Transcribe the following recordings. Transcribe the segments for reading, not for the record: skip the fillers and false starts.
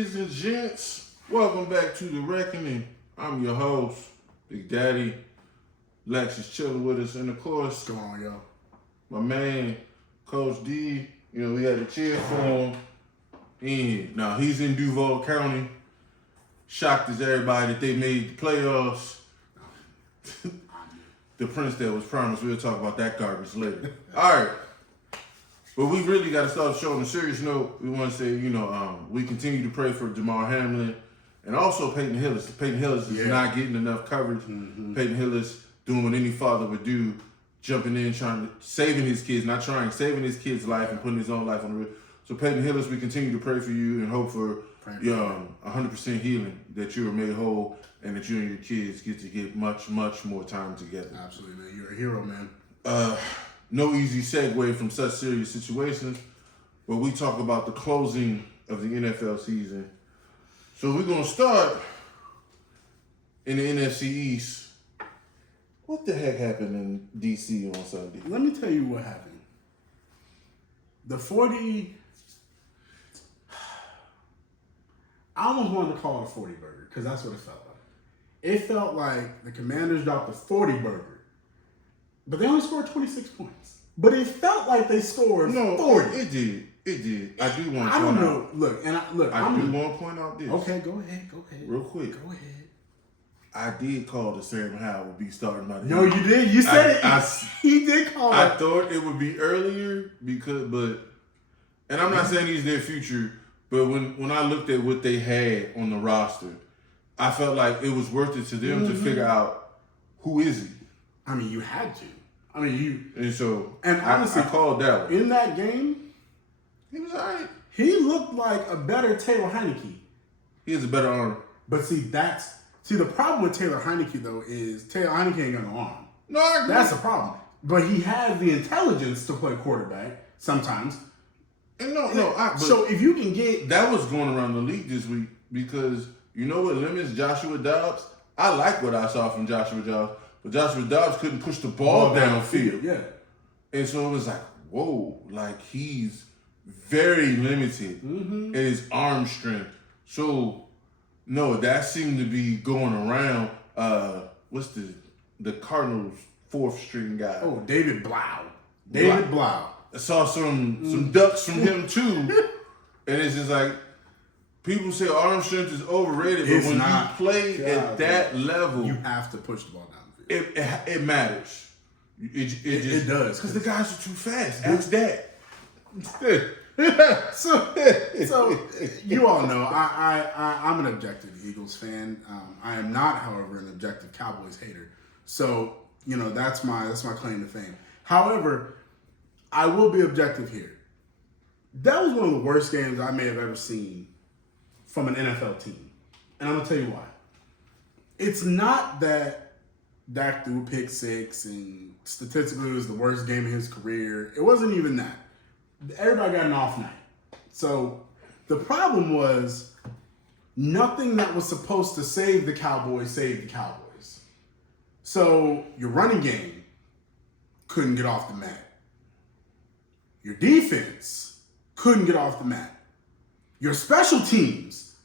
Ladies and gents, welcome back to The Reckoning. I'm your host, Big Daddy. Lex is chilling with us, and of course, What's going on, y'all? my man, Coach D. You know, we had to cheer for him. And now he's in Duval County. Shocked as everybody that they made the playoffs. The prince that was promised. We'll talk about that garbage later. All right. But we really got to start the show on a serious note. We want to say, we continue to pray for Jamal Hamlin and also Peyton Hillis. Peyton Hillis is not getting enough coverage. Mm-hmm. Peyton Hillis doing what any father would do, jumping in, saving his kids kid's life and putting his own life on the risk. So Peyton Hillis, we continue to pray for you and hope for 100% healing, that you are made whole and that you and your kids get to get much, much more time together. Absolutely, man. You're a hero, man. No easy segue from such serious situations, but we talk about the closing of the NFL season. So we're going to start in the NFC East. What the heck happened in D.C. on Sunday? Let me tell you what happened. I almost wanted to call it a 40 burger because that's what it felt like. It felt like the Commanders dropped a 40 burger, but they only scored 26 points. But it felt like they scored 40. It did. I do want to point out. I don't know. Look, I do want to point out this. Okay, go ahead. Real quick. Go ahead. I did call that Sam Howell would be starting by the No, you did. You said it. He did call it. I thought it would be earlier and I'm not saying he's their future, but when I looked at what they had on the roster, I felt like it was worth it to them to figure out who is he. I mean, you had to. And honestly, I called that one. In that game, he was all right. He looked like a better Taylor Heineke. He has a better arm. But the problem with Taylor Heineke, though, is Taylor Heineke ain't got no arm. No, I agree. That's the problem. But he has the intelligence to play quarterback sometimes. And so if you can get... That was going around the league this week because you know what limits Joshua Dobbs? I like what I saw from Joshua Dobbs, but Joshua Dobbs couldn't push the ball downfield. Yeah. And so it was like, whoa, like he's very limited in his arm strength. So, no, that seemed to be going around. What's the Cardinals' fourth string guy? Oh, David Blau. Blau. I saw some ducks from him too. And it's just like, people say arm strength is overrated, but when you play at that level, you have to push the ball down the field. It matters. It does. Because the guys are too fast. Ask that. so you all know I'm an objective Eagles fan. I am not, however, an objective Cowboys hater. So that's my claim to fame. However, I will be objective here. That was one of the worst games I may have ever seen from an NFL team, and I'm gonna tell you why. It's not that Dak threw pick six and statistically it was the worst game of his career. It wasn't even that. Everybody got an off night. So the problem was nothing that was supposed to save the Cowboys saved the Cowboys. So your running game couldn't get off the mat. Your defense couldn't get off the mat. Your special teams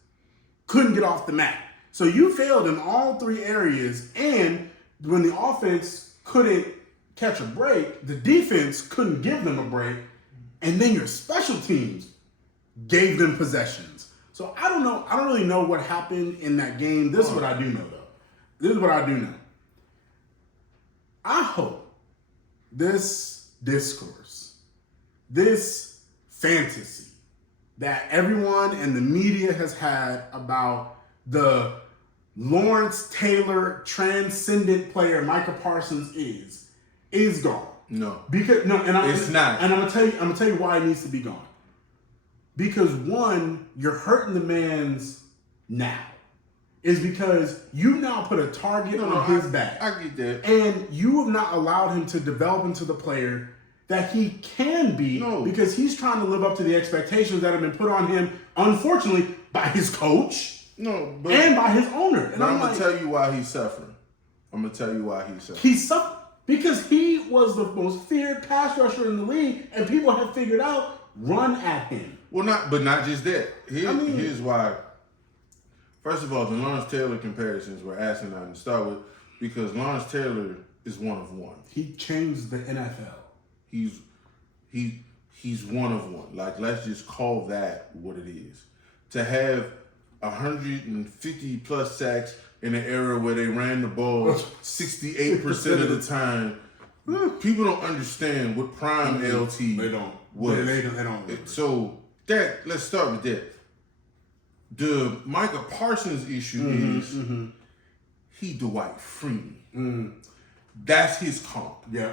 couldn't get off the mat. So you failed in all three areas, and when the offense couldn't catch a break, the defense couldn't give them a break, and then your special teams gave them possessions. So I don't know. I don't really know what happened in that game. This is what I do know, though. I hope this discourse, this fantasy that everyone and the media has had about the Lawrence Taylor transcendent player Micah Parsons is gone. No. It's not. And I'm gonna tell you why it needs to be gone. Because one, you're hurting the man's now. Is because you now put a target on his back. I get that. And you have not allowed him to develop into the player that he can be because he's trying to live up to the expectations that have been put on him, unfortunately, by his coach and by his owner. And I'm going to tell you why he's suffering. He's suffering because he was the most feared pass rusher in the league, and people have figured out run at him. Well, not just that. Here's why First of all, the Lawrence Taylor comparisons were asinine to start with because Lawrence Taylor is one of one. He changed the NFL. He's one of one. Like, let's just call that what it is. To have 150 plus sacks in an era where they ran the ball 68% of the time. People don't understand what prime LT They don't. was. They don't. So let's start with that. The Micah Parsons issue is he Dwight Freeney. That's his comp. Yeah.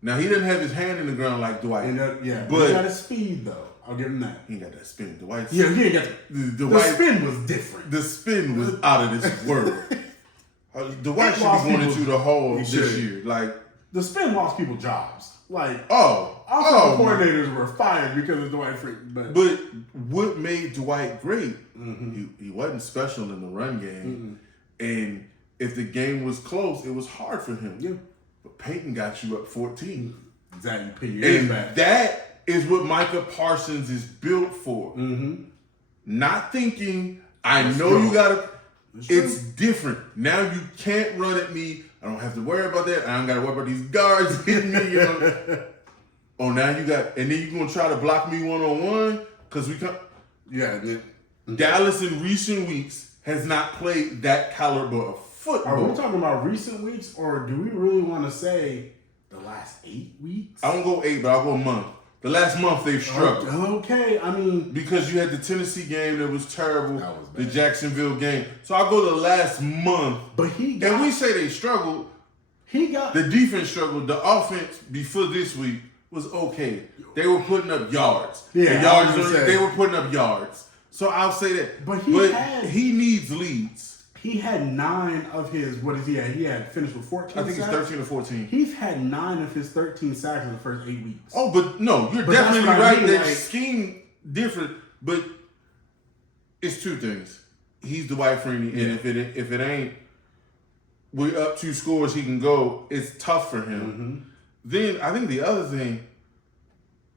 Now he doesn't have his hand in the ground like Dwight. But he got his speed though. I'll give him that. He ain't got that spin. Dwight. Yeah, he ain't got the spin was different. The spin was out of this world. Dwight should be going into the hall this year. Like, the spin lost people jobs. Like, offensive coordinators were fired because of Dwight Freeney. But what made Dwight great? He wasn't special in the run game, and if the game was close, it was hard for him. Yeah. But Peyton got you up 14. Exactly. Put your ears back. That is what Micah Parsons is built for. Not thinking, you gotta. It's different. Now you can't run at me. I don't have to worry about that. I don't got to worry about these guards hitting me. Oh, now you got, and then you're going to try to block me one-on-one? Because we come. Yeah. Dallas in recent weeks has not played that caliber of football. Are we talking about recent weeks, or do we really want to say the last 8 weeks? I won't go 8, but I'll go a month. The last month they've struggled. Okay, I mean, because you had the Tennessee game that was terrible. That was bad. The Jacksonville game. So I'll go the last month. But and we say they struggled. The defense struggled. The offense before this week was okay. They were putting up yards. Yeah, they were putting up yards. So I'll say that. But he needs leads. He had 9 of his, what is he had? He had finished with 14 I think sacks. It's 13 or 14. He's had 9 of his 13 sacks in the first 8 weeks. Oh, but no, you're definitely right. That scheme different, but it's two things. He's Dwight Freeney, and if it ain't, we're up 2 scores, he can go. It's tough for him. Then I think the other thing,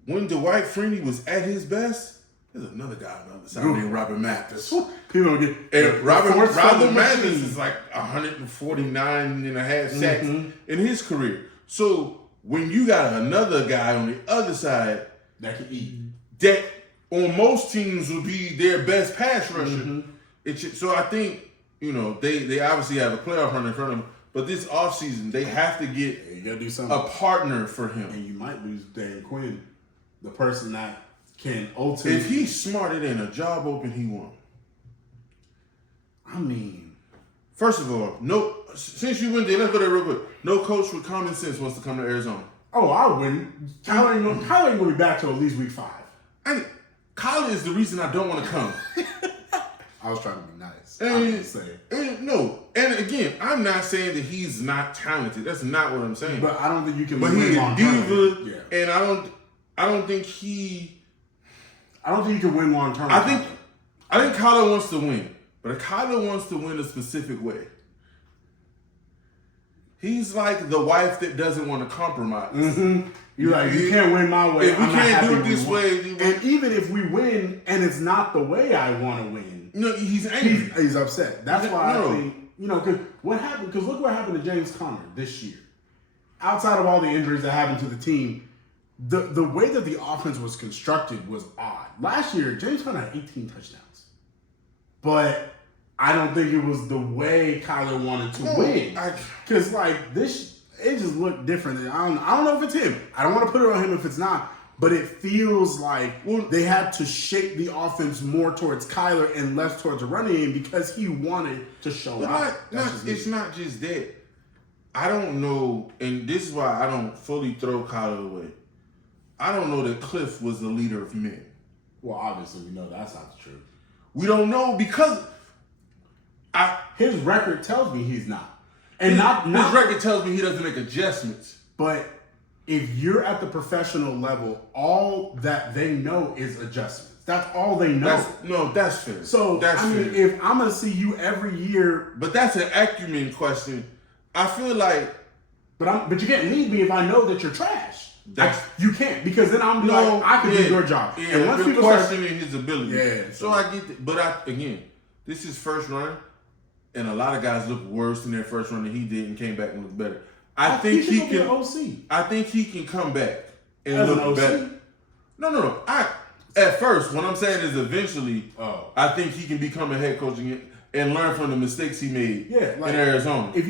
when Dwight Freeney was at his best, there's another guy on the other side named Robert Mathis. People don't get. And Robert Mathis is like 149 and a half sacks in his career. So when you got another guy on the other side that can eat, that on most teams would be their best pass rusher. So I think, they obviously have a playoff run in front of them, but this offseason they have to get you gotta do something. A partner for him. And you might lose Dan Quinn, the person that can ultimately. If he's smart, it ain't a job open he won. I mean, first of all, since you went there, let's go there real quick. No coach with common sense wants to come to Arizona. Oh, I wouldn't. Kyler ain't going to be back till at least week 5. Kyler is the reason I don't want to come. I was trying to be nice. And again, I'm not saying that he's not talented. That's not what I'm saying. But I don't think you can. But he's a diva, and I don't think he. I don't think you can win long term. I think Kyler wants to win, but Kyler wants to win a specific way. He's like the wife that doesn't want to compromise. You're like, you can't win my way. If we can't do it this way, and even if we win and it's not the way I want to win, he's angry. He's upset. That's why I think, because what happened? Because look what happened to James Conner this year. Outside of all the injuries that happened to the team, the way that the offense was constructed was odd. Last year, James Conner had 18 touchdowns, but I don't think it was the way Kyler wanted to win. Because it just looked different. I don't know if it's him. I don't want to put it on him if it's not. But it feels like they had to shape the offense more towards Kyler and less towards the running game because he wanted to show out. It's not just that. I don't know, and this is why I don't fully throw Kyler away. I don't know that Cliff was the leader of men. Well, obviously, we know that's not the truth. We don't know because his record tells me he's not. And his record tells me he doesn't make adjustments. But if you're at the professional level, all that they know is adjustments. That's all they know. That's fair. So, fair. If I'm going to see you every year. But that's an acumen question. I feel like. But you can't lead me if I know that you're trash. You can't, because then I'm I can do your job. Yeah, and once people questioning his ability. Yeah. So I get that. But This is first run, and a lot of guys look worse in their first run than he did and came back and looked better. I think he can. OC. I think he can come back and As an look OC? better. No. At first, what I'm saying is eventually, I think he can become a head coach and learn from the mistakes he made in Arizona. If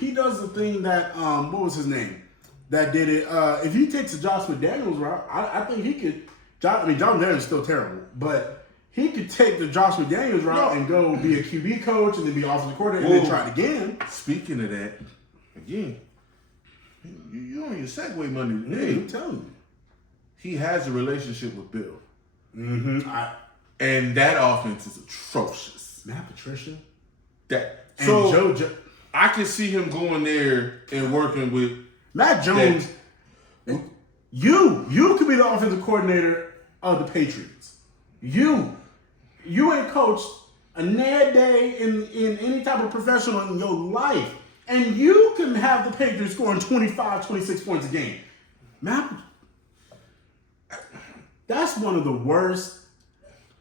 he does the thing that what was his name that did it? If he takes the Josh McDaniels route, I think he could. John McDaniels is still terrible, but he could take the Josh McDaniels route and go be a QB coach and then be offensive coordinator and then try it again. Speaking of that, again, you on your segue money today. I'm telling you. He has a relationship with Bill. Mm-hmm. And that offense is atrocious. Matt Patricia. I can see him going there and working with Matt Jones. You could be the offensive coordinator of the Patriots. You ain't coached a nair day in any type of professional in your life. And you can have the Patriots scoring 25, 26 points a game. Matt, that's one of the worst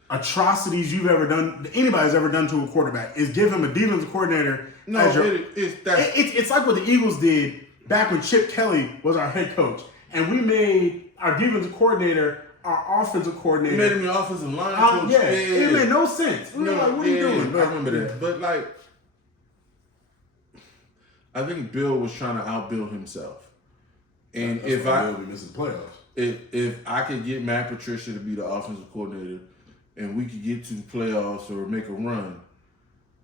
atrocities you've ever done, anybody's ever done to a quarterback, is give him a defensive coordinator. It's like what the Eagles did back when Chip Kelly was our head coach. And we made our defensive coordinator our offensive coordinator. We made him the offensive line coach. Yeah, it made no sense. We were like, what are you doing? I remember that. But like, I think Bill was trying to outbill himself. And Bill be missing playoffs. If I could get Matt Patricia to be the offensive coordinator and we could get to the playoffs or make a run,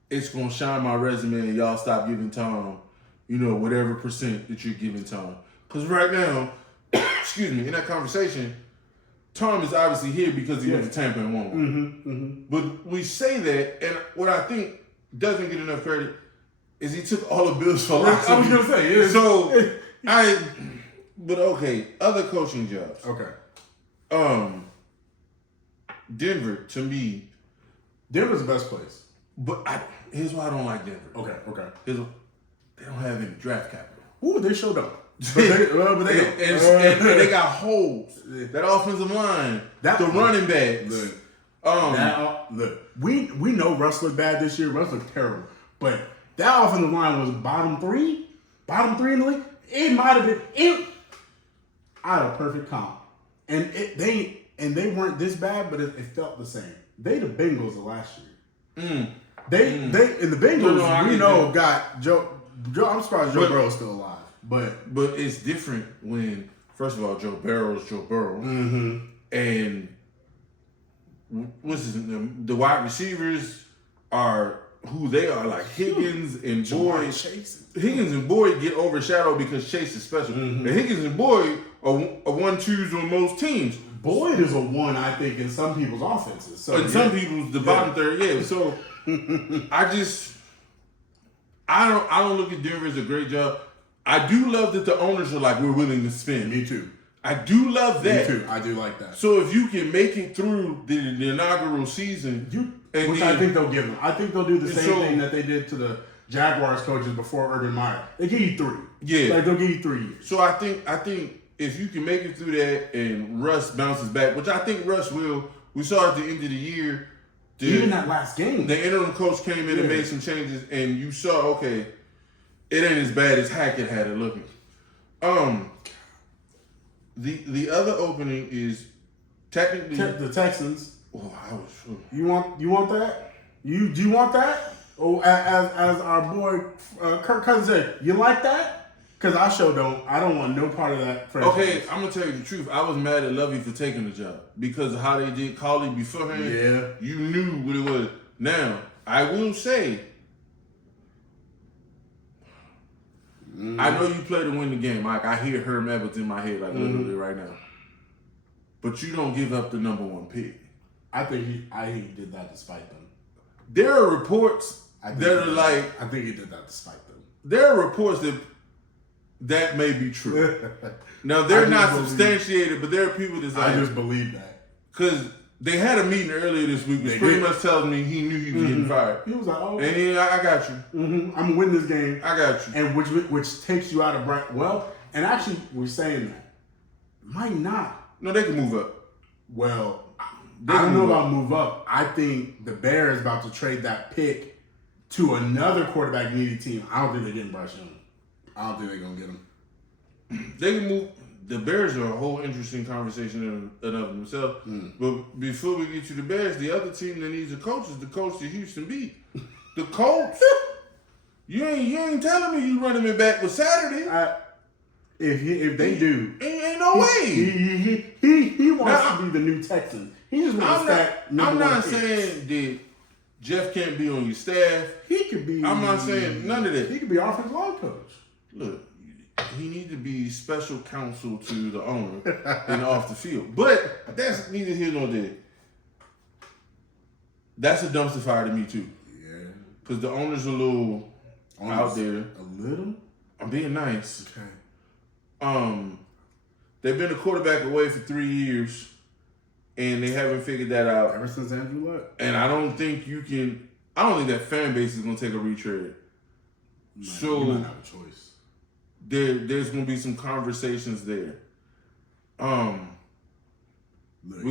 it's going to shine my resume and y'all stop giving Tom, whatever percent that you're giving Tom. Because right now, excuse me, in that conversation, Tom is obviously here because he went to Tampa and won one. Mm-hmm, mm-hmm. But we say that, and what I think doesn't get enough credit is he took all of Bill's philosophy. I was going to say, yeah. So, but okay, other coaching jobs. Okay. Denver, to me. Denver's the best place. But here's why I don't like Denver. Okay. They don't have any draft capital. Ooh, they showed up. But they got holes. That offensive line, the running backs. Look, we know Russ looked bad this year. Russ looked terrible. But that offensive line was bottom three in the league. It might have been I had a perfect comp. And they weren't this bad, but it felt the same. They the Bengals of last year. They and the Bengals got Joe. I'm surprised Joe Burrow's still alive. But it's different when, first of all, Joe Burrow's Joe Burrow. Mm-hmm. And what's his name? The wide receivers are who they are, like Higgins and Boyd. Higgins and Boyd get overshadowed because Chase is special. Mm-hmm. And Higgins and Boyd are 1-2s on most teams. Boyd is a 1, I think, in some people's offenses. So in some people's, the bottom third, yeah. So I don't look at Denver as a great job. I do love that the owners are like, we're willing to spend. Me too. I do love that. Me too. I do like that. So if you can make it through the inaugural season, which I think they'll give them. I think they'll do the same thing that they did to the Jaguars coaches before Urban Meyer. They give you 3. Yeah. Like they'll give you 3 years. So I think if you can make it through that and Russ bounces back, which I think Russ will, we saw at the end of the year. Even that last game. The interim coach came in and made some changes, and you saw, okay, it ain't as bad as Hackett had it looking. The other opening is technically the Texans. Oh, I was sure. You want that? Do you want that? Oh, as our boy Kirk Cousins said, you like that? Because I sure don't. I don't want no part of that franchise. Okay, I'm gonna tell you the truth. I was mad at Lovey for taking the job because of how they did Collie beforehand. Yeah, you knew what it was. Now I will say, I know you play to win the game. Like I hear Herm Edwards in my head, like literally right now. But you don't give up the number 1 pick. I think he did that despite them. There are reports that are like. I think he did that despite them. There are reports that may be true. Now they're not substantiated, but there are people that's like. I just believe that because they had a meeting earlier this week, which pretty much tells me he knew he was getting fired. He was like, "Oh," and I got you. I'm gonna win this game. I got you. And which takes you out of right. Well, and actually, we're saying that might not. No, they can move up. Well, I don't know about move up. I think the Bears about to trade that pick to another quarterback needy team. I don't think they're getting Bryce Young. I don't think they're gonna get him. They can move. The Bears are a whole interesting conversation in and of themselves. But before we get to the Bears, the other team that needs a coach is the coach that Houston beat. The Colts. You ain't telling me you running me back with Saturday. If they do, ain't no way. He wants to be the new Texan. He just wants that. I'm not saying that Jeff can't be on your staff. He could be. I'm not saying none of that. He could be offensive line coach. Look, he needs to be special counsel to the owner and off the field. But that's neither here nor there. That's a dumpster fire to me too. Yeah. Because the owner's a little out there. A little? I'm being nice. Okay. They've been a quarterback away for 3 years, and they haven't figured that out. Ever since Andrew Luck. And I don't think that fan base is gonna take a retread. You might have a choice. There's gonna be some conversations there. We're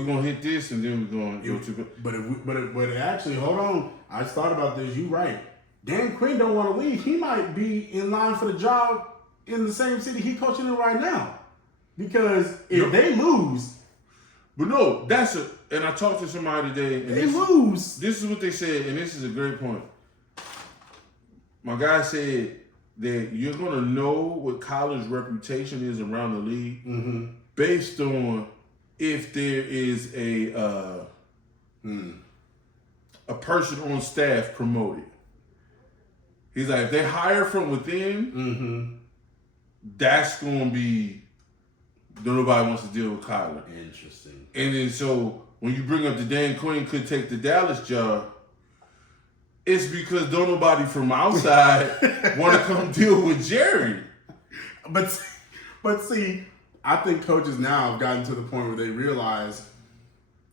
gonna hit this and then we're gonna go to. But actually, hold on. I just thought about this. You're right. Dan Quinn don't want to leave. He might be in line for the job in the same city he coaching in right now. Because if they lose, but no, and I talked to somebody today. And they lose. This is what they said, and this is a great point. My guy said that you're gonna know what college reputation is around the league based on if there is a person on staff promoted. He's like, if they hire from within, that's gonna be nobody wants to deal with Kyler. Interesting. And then so when you bring up the Dan Quinn could take the Dallas job, it's because don't nobody from outside want to come deal with Jerry. But see, I think coaches now have gotten to the point where they realize,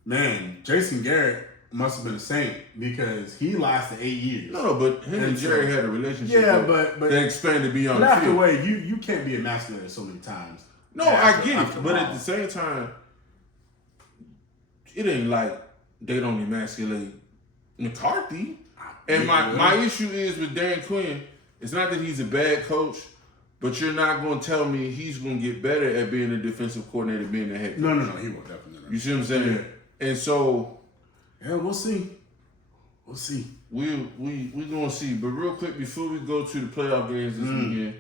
man, Jason Garrett must have been a saint because he lasted 8 years. No, but him and Jerry had a relationship. Yeah, but they expanded beyond. But after a way, you can't be emasculated so many times. No, I get it, but at the same time, it ain't like they don't emasculate McCarthy. And my issue is with Dan Quinn, it's not that he's a bad coach, but you're not going to tell me he's going to get better at being a defensive coordinator, being a head coach. No, he won't definitely. You see what I'm saying? Yeah. And so, yeah, we'll see. We'll see. We gonna see. But real quick, before we go to the playoff games this weekend,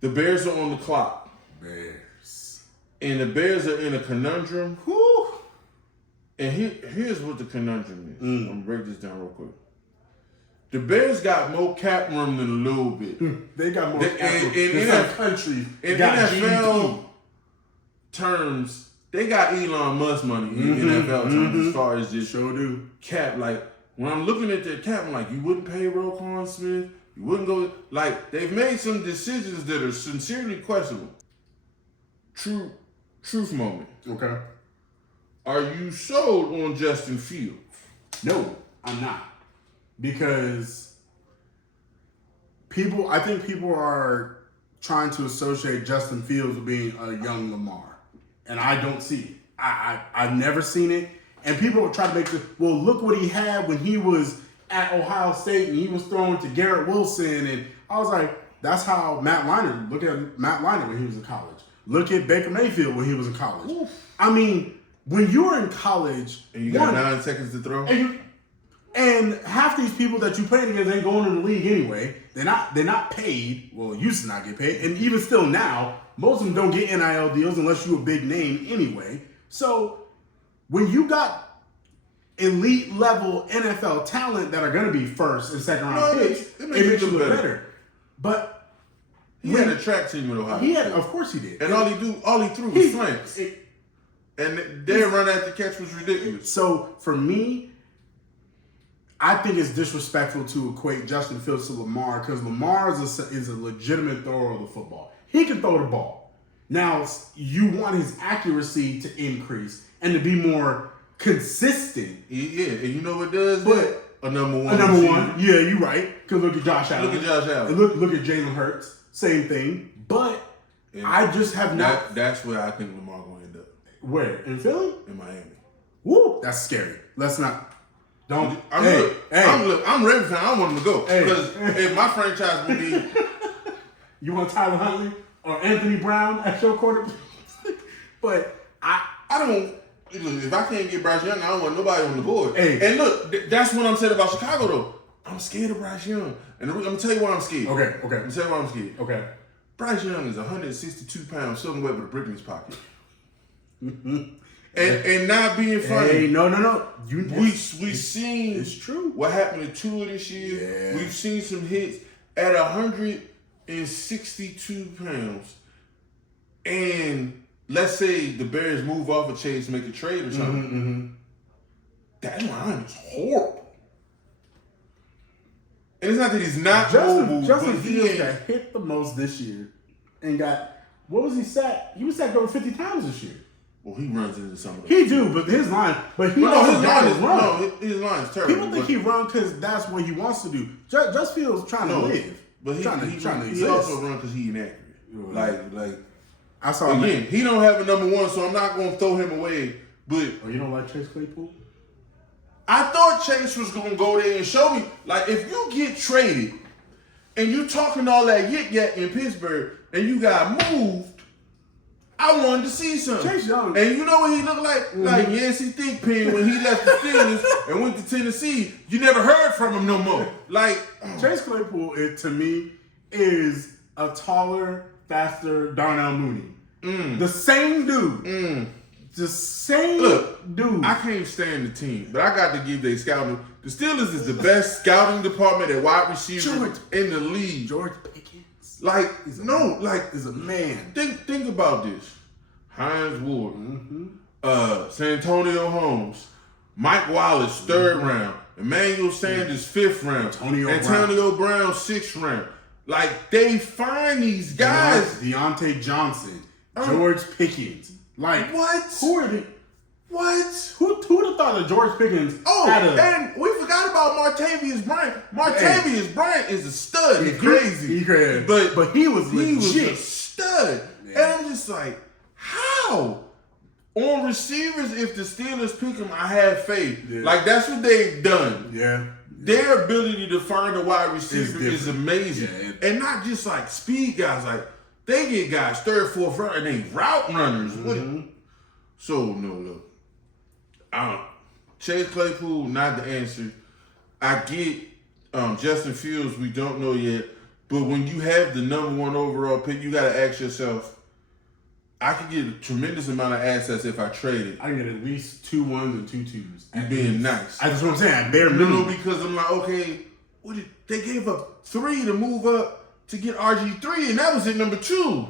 the Bears are on the clock. Bears. And the Bears are in a conundrum. Whew. And here's what the conundrum is. I'm gonna break this down real quick. The Bears got more cap room than a little bit. They got more cap room in some countries. In NFL terms, they got Elon Musk money in NFL terms as far as just cap. Like, when I'm looking at their cap, I'm like, you wouldn't pay Roquan Smith. You wouldn't go. Like, they've made some decisions that are sincerely questionable. Truth moment. Okay. Are you sold on Justin Fields? No, I'm not. Because I think people are trying to associate Justin Fields with being a young Lamar. And I don't see it. I've never seen it. And people try to make this, well, look what he had when he was at Ohio State and he was throwing to Garrett Wilson. And I was like, that's how look at Matt Leinart when he was in college. Look at Baker Mayfield when he was in college. Oof. I mean, when you were in college. And you got 9 seconds to throw? And half these people that you playing against ain't going in the league anyway. They're not paid. Well, used to not get paid. And even still now, most of them don't get NIL deals unless you're a big name anyway. So when you got elite level NFL talent that are going to be first and second round picks, it makes you look better. But he had a track team with Ohio. Of course he did. And all he threw was slants. And their run after catch was ridiculous. So for me, I think it's disrespectful to equate Justin Fields to Lamar because Lamar is a legitimate thrower of the football. He can throw the ball. Now, you want his accuracy to increase and to be more consistent. Yeah, and you know what does that? A number one. Yeah, you're right. Because look at Josh Allen. And look at Jalen Hurts. Same thing. But I just have not. That's where I think Lamar going to end up. Where? In Philly? In Miami. Woo, that's scary. Let's not. Don't. I'm ready for him. I want him to go because if my franchise would be, you want Tyler Huntley or Anthony Brown at your quarter, but I don't. If I can't get Bryce Young, I don't want nobody on the board. Hey. And look, that's what I'm saying about Chicago though. I'm scared of Bryce Young, and I'm gonna tell you why I'm scared. Okay. I'm gonna tell you why I'm scared. Okay. Bryce Young is 162 pounds, soaking wet with a brick in his pocket. And not being funny. Hey, no. We've seen it's true. what happened to Tua this year. Yeah. We've seen some hits at 162 pounds. And let's say the Bears move off of Chase, make a trade or something. That line is horrible. And it's not that he's not mobile, Justin but Fields got hit the most this year and got, what was he sacked? He was sacked over 50 times this year. Well, he runs into some of them. He do, but his line, his line is terrible. People think he run because that's what he wants to do. Justin Fields trying to live, but he exist. also run because he inaccurate. Like I saw again, he don't have a number one, so I'm not gonna throw him away. But you don't like Chase Claypool? I thought Chase was gonna go there and show me, like, if you get traded and you talking all that yit in Pittsburgh and you got moved, I wanted to see something. Chase Young. And you know what he looked like? Like Yancey Thinkpin when he left the Steelers and went to Tennessee. You never heard from him no more. Like Chase Claypool, to me, is a taller, faster Darnell Mooney. The same dude. The same dude. I can't stand the team, but I got to give they scouting. The Steelers is the best scouting department at wide receiver in the league. George Pickens. Is a man. Think about this. Hines Ward, Santonio Holmes, Mike Wallace, 3rd round, Emmanuel Sanders, 5th round, Antonio Brown, 6th round. Like, they find these guys. Deontay Johnson, George Pickens. Like, what? Who are the? What? Who'd have thought of George Pickens? And we forgot about Martavius Bryant. Martavius Bryant is a stud. He's crazy. He crazy. But he was legit. He was a stud. Yeah. And I'm just like, how? On receivers, if the Steelers pick him, I have faith. Yeah. Like, that's what they've done. Yeah. Their ability to find a wide receiver is amazing. Yeah. And not just like speed guys. Like, they get guys 3rd, 4th round, and they route runners. So, no. Chase Claypool, not the answer. I get Justin Fields, we don't know yet. But when you have the number 1 overall pick, you got to ask yourself, I could get a tremendous amount of assets if I traded. I can get at least 2 1s and 2 2s. You being nice. That's what I'm saying. Bare minimum. Because I'm like, okay, they gave up 3 to move up to get RG3, and that was at number 2.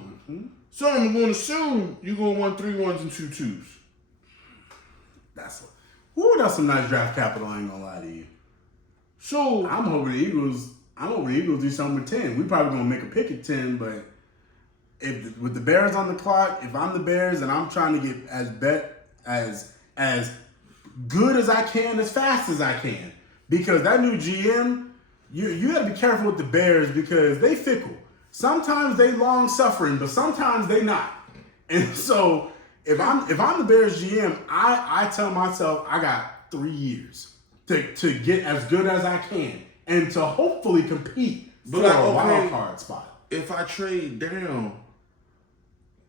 So I'm going to assume you're going to want 3 1s and 2 2s. That's some nice draft capital. I ain't gonna lie to you. So I'm hoping the Eagles do something with 10. We probably gonna make a pick at 10, but with the Bears on the clock, if I'm the Bears and I'm trying to get as good as I can, as fast as I can, because that new GM, you got to be careful with the Bears because they fickle. Sometimes they long suffering, but sometimes they not. And so if I'm the Bears GM, I tell myself I got 3 years to get as good as I can and to hopefully compete for a wild card spot. If I trade down,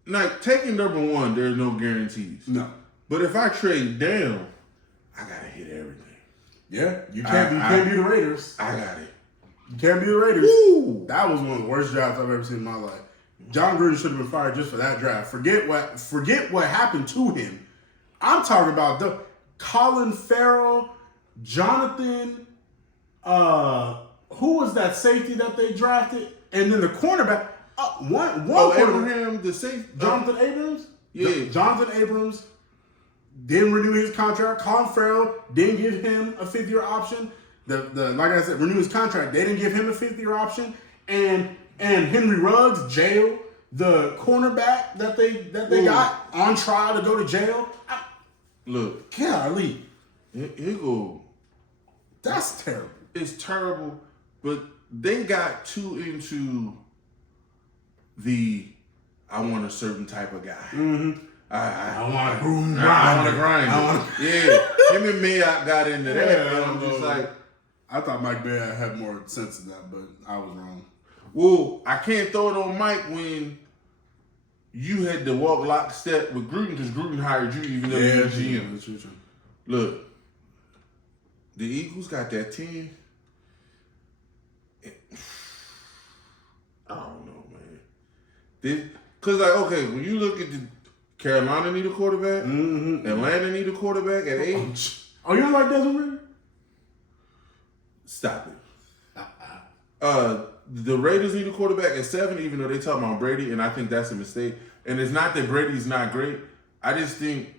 like taking number 1, there's no guarantees. No. But if I trade down, I gotta hit everything. Yeah, you can't be the Raiders. I got it. You can't be the Raiders. Woo! That was one of the worst drafts I've ever seen in my life. John Gruden should have been fired just for that draft. Forget what happened to him. I'm talking about the Colin Farrell, Jonathan. Who was that safety that they drafted? And then the cornerback. Abraham, the safety. Jonathan Abrams. Yeah, Jonathan Abrams didn't renew his contract. Colin Farrell didn't give him a 5th-year option. Like I said, renew his contract. They didn't give him a 5th-year option. And Henry Ruggs, jail. The cornerback that they got on trial to go to jail. Look, golly, here go. That's terrible. It's terrible, but they got too into the I want a certain type of guy. I want to grind. I want to grind. Yeah, him and me, I got into that. Yeah, and I'm just like, I thought Mike Bear had more sense than that, but I was wrong. well, I can't throw it on Mike when you had to walk lockstep with Gruden because Gruden hired you even though you're the GM. That's true. Look, the Eagles got that 10. I don't know, man. Because, like, okay, when you look at the Carolina need a quarterback, Atlanta need a quarterback at 8. Oh, you don't like Desmond Ridder? Stop it. The Raiders need a quarterback at 7, even though they talking about Brady, and I think that's a mistake. And it's not that Brady's not great. I just think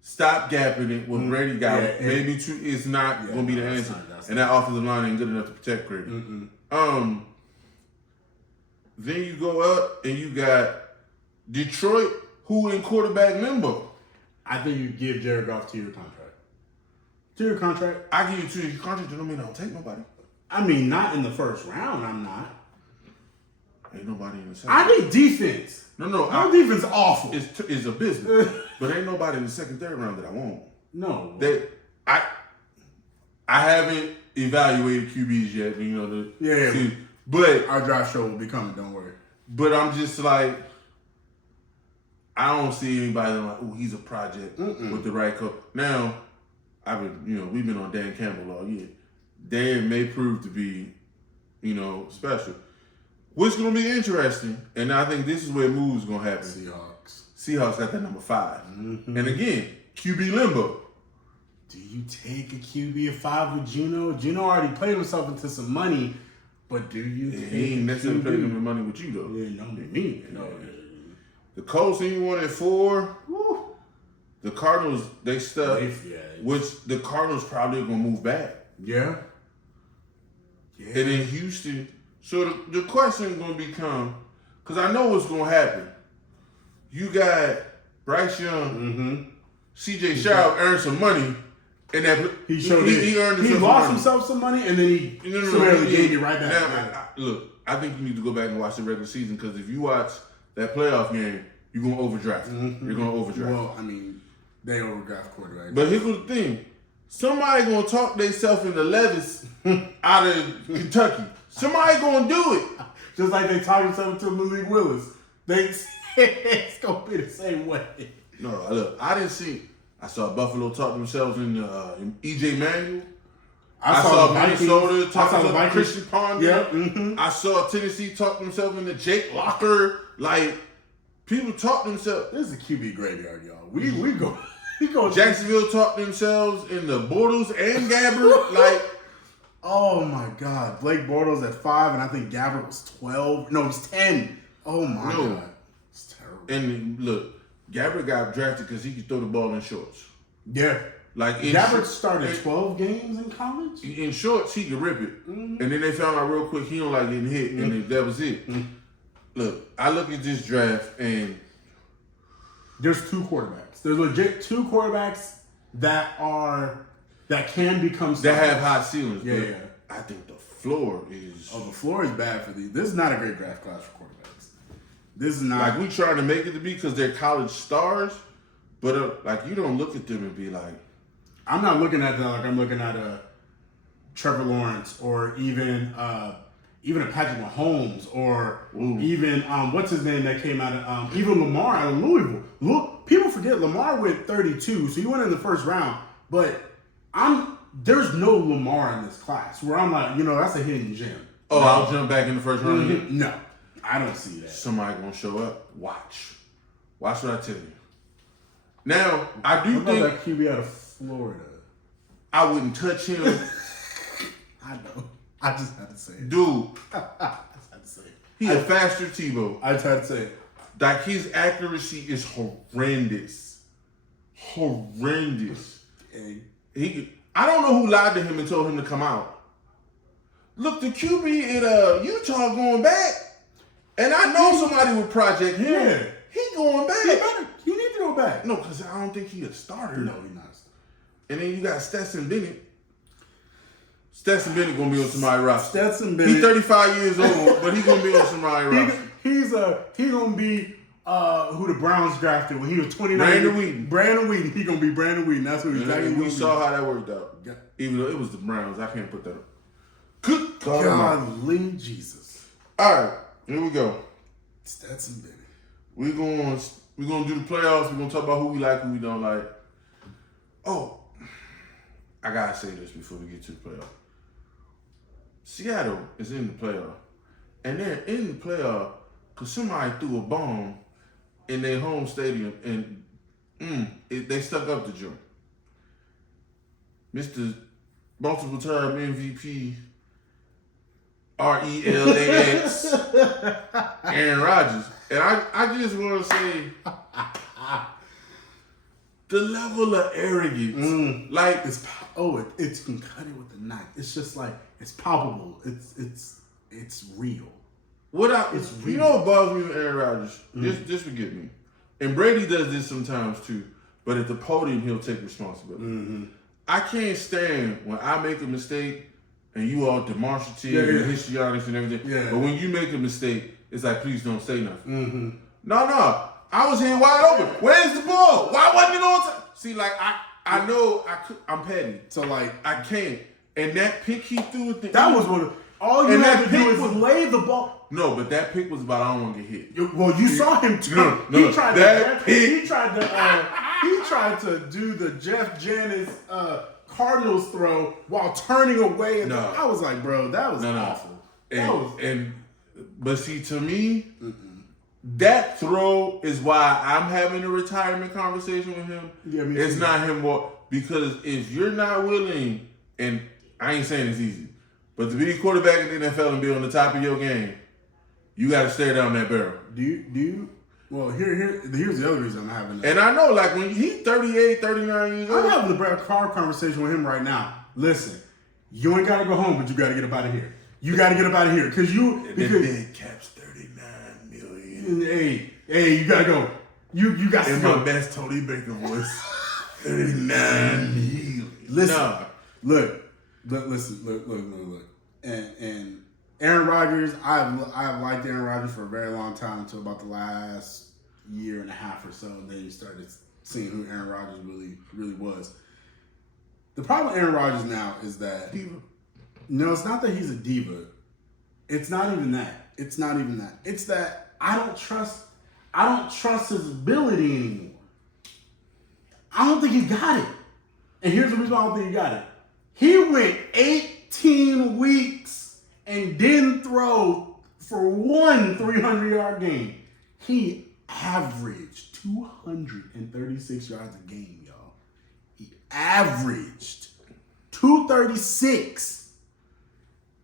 stop gapping it with Brady got maybe two is not going to be the answer. And that offensive line ain't good enough to protect Brady. Then you go up and you got Detroit, who in quarterback limbo. I think you give Jared Goff 2-year contract. 2-year contract. I give you 2-year contract, that don't mean I don't take nobody. I mean, not in the first round, I'm not. Ain't nobody in the second. I need defense. No. Our defense is awful. It's a business. But ain't nobody in the second, third round that I want. No. I haven't evaluated QBs yet, you know. See, but our draft show will be coming, don't worry. But I'm just like, I don't see anybody like, oh, he's a project with the right coach. Now, we've been on Dan Campbell all year. Dan may prove to be, special. What's going to be interesting, and I think this is where moves going to happen. Seahawks got that number 5. And again, QB limbo. Do you take a QB of 5 with Geno? Geno already played himself into some money, but do you take he ain't necessarily playing the money with you, though. Yeah, no, me. No. The Colts need 1 at 4. Woo. The Cardinals, they stuck, which the Cardinals probably going to move back. Yeah. And then Houston. So the question is going to become, because I know what's going to happen. You got Bryce Young, CJ Stroud earned some money, and that he earned himself some money, and then he gave you right back. Look, I think you need to go back and watch the regular season because if you watch that playoff game, you're going to overdraft. You're going to overdraft. Well, I mean, they overdraft quarterbacks. But here's the thing. Somebody going to talk themselves into Levis out of Kentucky. Somebody going to do it. Just like they talked themselves into Malik Willis. It's going to be the same way. No, look, I saw Buffalo talk themselves into EJ Manuel. I saw Minnesota talk to Christian Ponder. Yep. I saw Tennessee talk themselves into Jake Locker. Like, people talk themselves. This is a QB graveyard, y'all. We go. Jacksonville talk themselves into Bortles and Gabbert. Like, oh my God. Blake Bortles at 5, and I think Gabbert was 12. No, it was 10. Oh my God. It's terrible. And look, Gabbert got drafted because he could throw the ball in shorts. Yeah. Like Gabbert started 12 games in college? In shorts, he could rip it. And then they found out real quick he don't like getting hit, and that was it. Look, I look at this draft, and there's 2 quarterbacks. There's legit 2 quarterbacks that can become stars. That have high ceilings. Yeah. I think the floor is... Oh, the floor is bad for these. This is not a great draft class for quarterbacks. This is not... Like, we trying to make it to be because they're college stars, but, you don't look at them and be like... I'm not looking at them like I'm looking at a Trevor Lawrence or even a Patrick Mahomes or even, what's his name that came out of... even Lamar out of Louisville. Look, people forget Lamar went 32, so he went in the first round, but there's no Lamar in this class where I'm like, that's a hidden gem. Oh, I'll jump back in the first round again? No, I don't see that. Somebody gonna show up. Watch what I tell you. Now, I do think that QB out of Florida. I wouldn't touch him. I know. I just had to say it. Dude. I just had to say it. He a faster Tebow. I just had to say it. Like, his accuracy is horrendous. Horrendous. I don't know who lied to him and told him to come out. Look, the QB at Utah going back. And I know somebody would project him. Yeah. He going back. He need to go back. No, because I don't think he a starter. No, he's not. And then you got Stetson Bennett. Stetson Bennett gonna be on somebody's roster. Stetson Bennett. He's 35 years old, but he's gonna be on somebody's roster. He's gonna be who the Browns drafted when he was 29. Brandon Whedon. Brandon Whedon. He gonna be Brandon Whedon. That's who exactly. And we saw how that worked out. Yeah. Even though it was the Browns, I can't put that up. Good God, Golly Jesus. All right, here we go. Stetson, baby. We're gonna do the playoffs. We're gonna talk about who we like, who we don't like. Oh, I gotta say this before we get to the playoff. Seattle is in the playoff, and they're in the playoff because somebody threw a bomb in their home stadium, and they stuck up the joint. Mr. Multiple-time MVP, RELAX, Aaron Rodgers. And I just want to say, the level of arrogance, like it's you can cut it with a knife. It's just like it's palpable. It's real. It's real. You know what bothers me with Aaron Rodgers? Just forget me. And Brady does this sometimes too. But at the podium, he'll take responsibility. Mm-hmm. I can't stand when I make a mistake and you all demonstrative and histrionics and everything. Yeah. But when you make a mistake, it's like, please don't say nothing. Mm-hmm. No. I was here wide open. Where's the ball? Why wasn't it on time? See, like, I know I'm petty. So, like, I can't. And that pick he threw at the that end, was one of all you had to do is lay the ball. No, but that pick was about I don't want to get hit. Well, you saw him turn. No, he tried to do the Jeff Janis Cardinals throw while turning away. And I was like, bro, that was awful. But see, to me, that throw is why I'm having a retirement conversation with him. Yeah, it's not him because if you're not willing, and I ain't saying it's easy, but to be a quarterback in the NFL and be on the top of your game, you got to stare down that barrel. Do you? Well, here's the other reason I'm having that. And I know, like, when he's 38, 39 years old. I'm having the Brett Favre conversation with him right now. Listen, you ain't got to go home, but you got to get up out of here. You got to get up out of here. Because dead cap's 39 million. Hey, you got to go. You got to go. In my best Tony Baker voice, 39 million. Listen, look. And Aaron Rodgers, I've liked Aaron Rodgers for a very long time until about the last year and a half or so. And then you started seeing who Aaron Rodgers really was. The problem with Aaron Rodgers now is that no, it's not that he's a diva. It's not even that. It's that I don't trust his ability anymore. I don't think he got it. And here's the reason why I don't think he got it. He went 18 weeks and didn't throw for one 300-yard game. He averaged 236 yards a game, y'all. He averaged 236.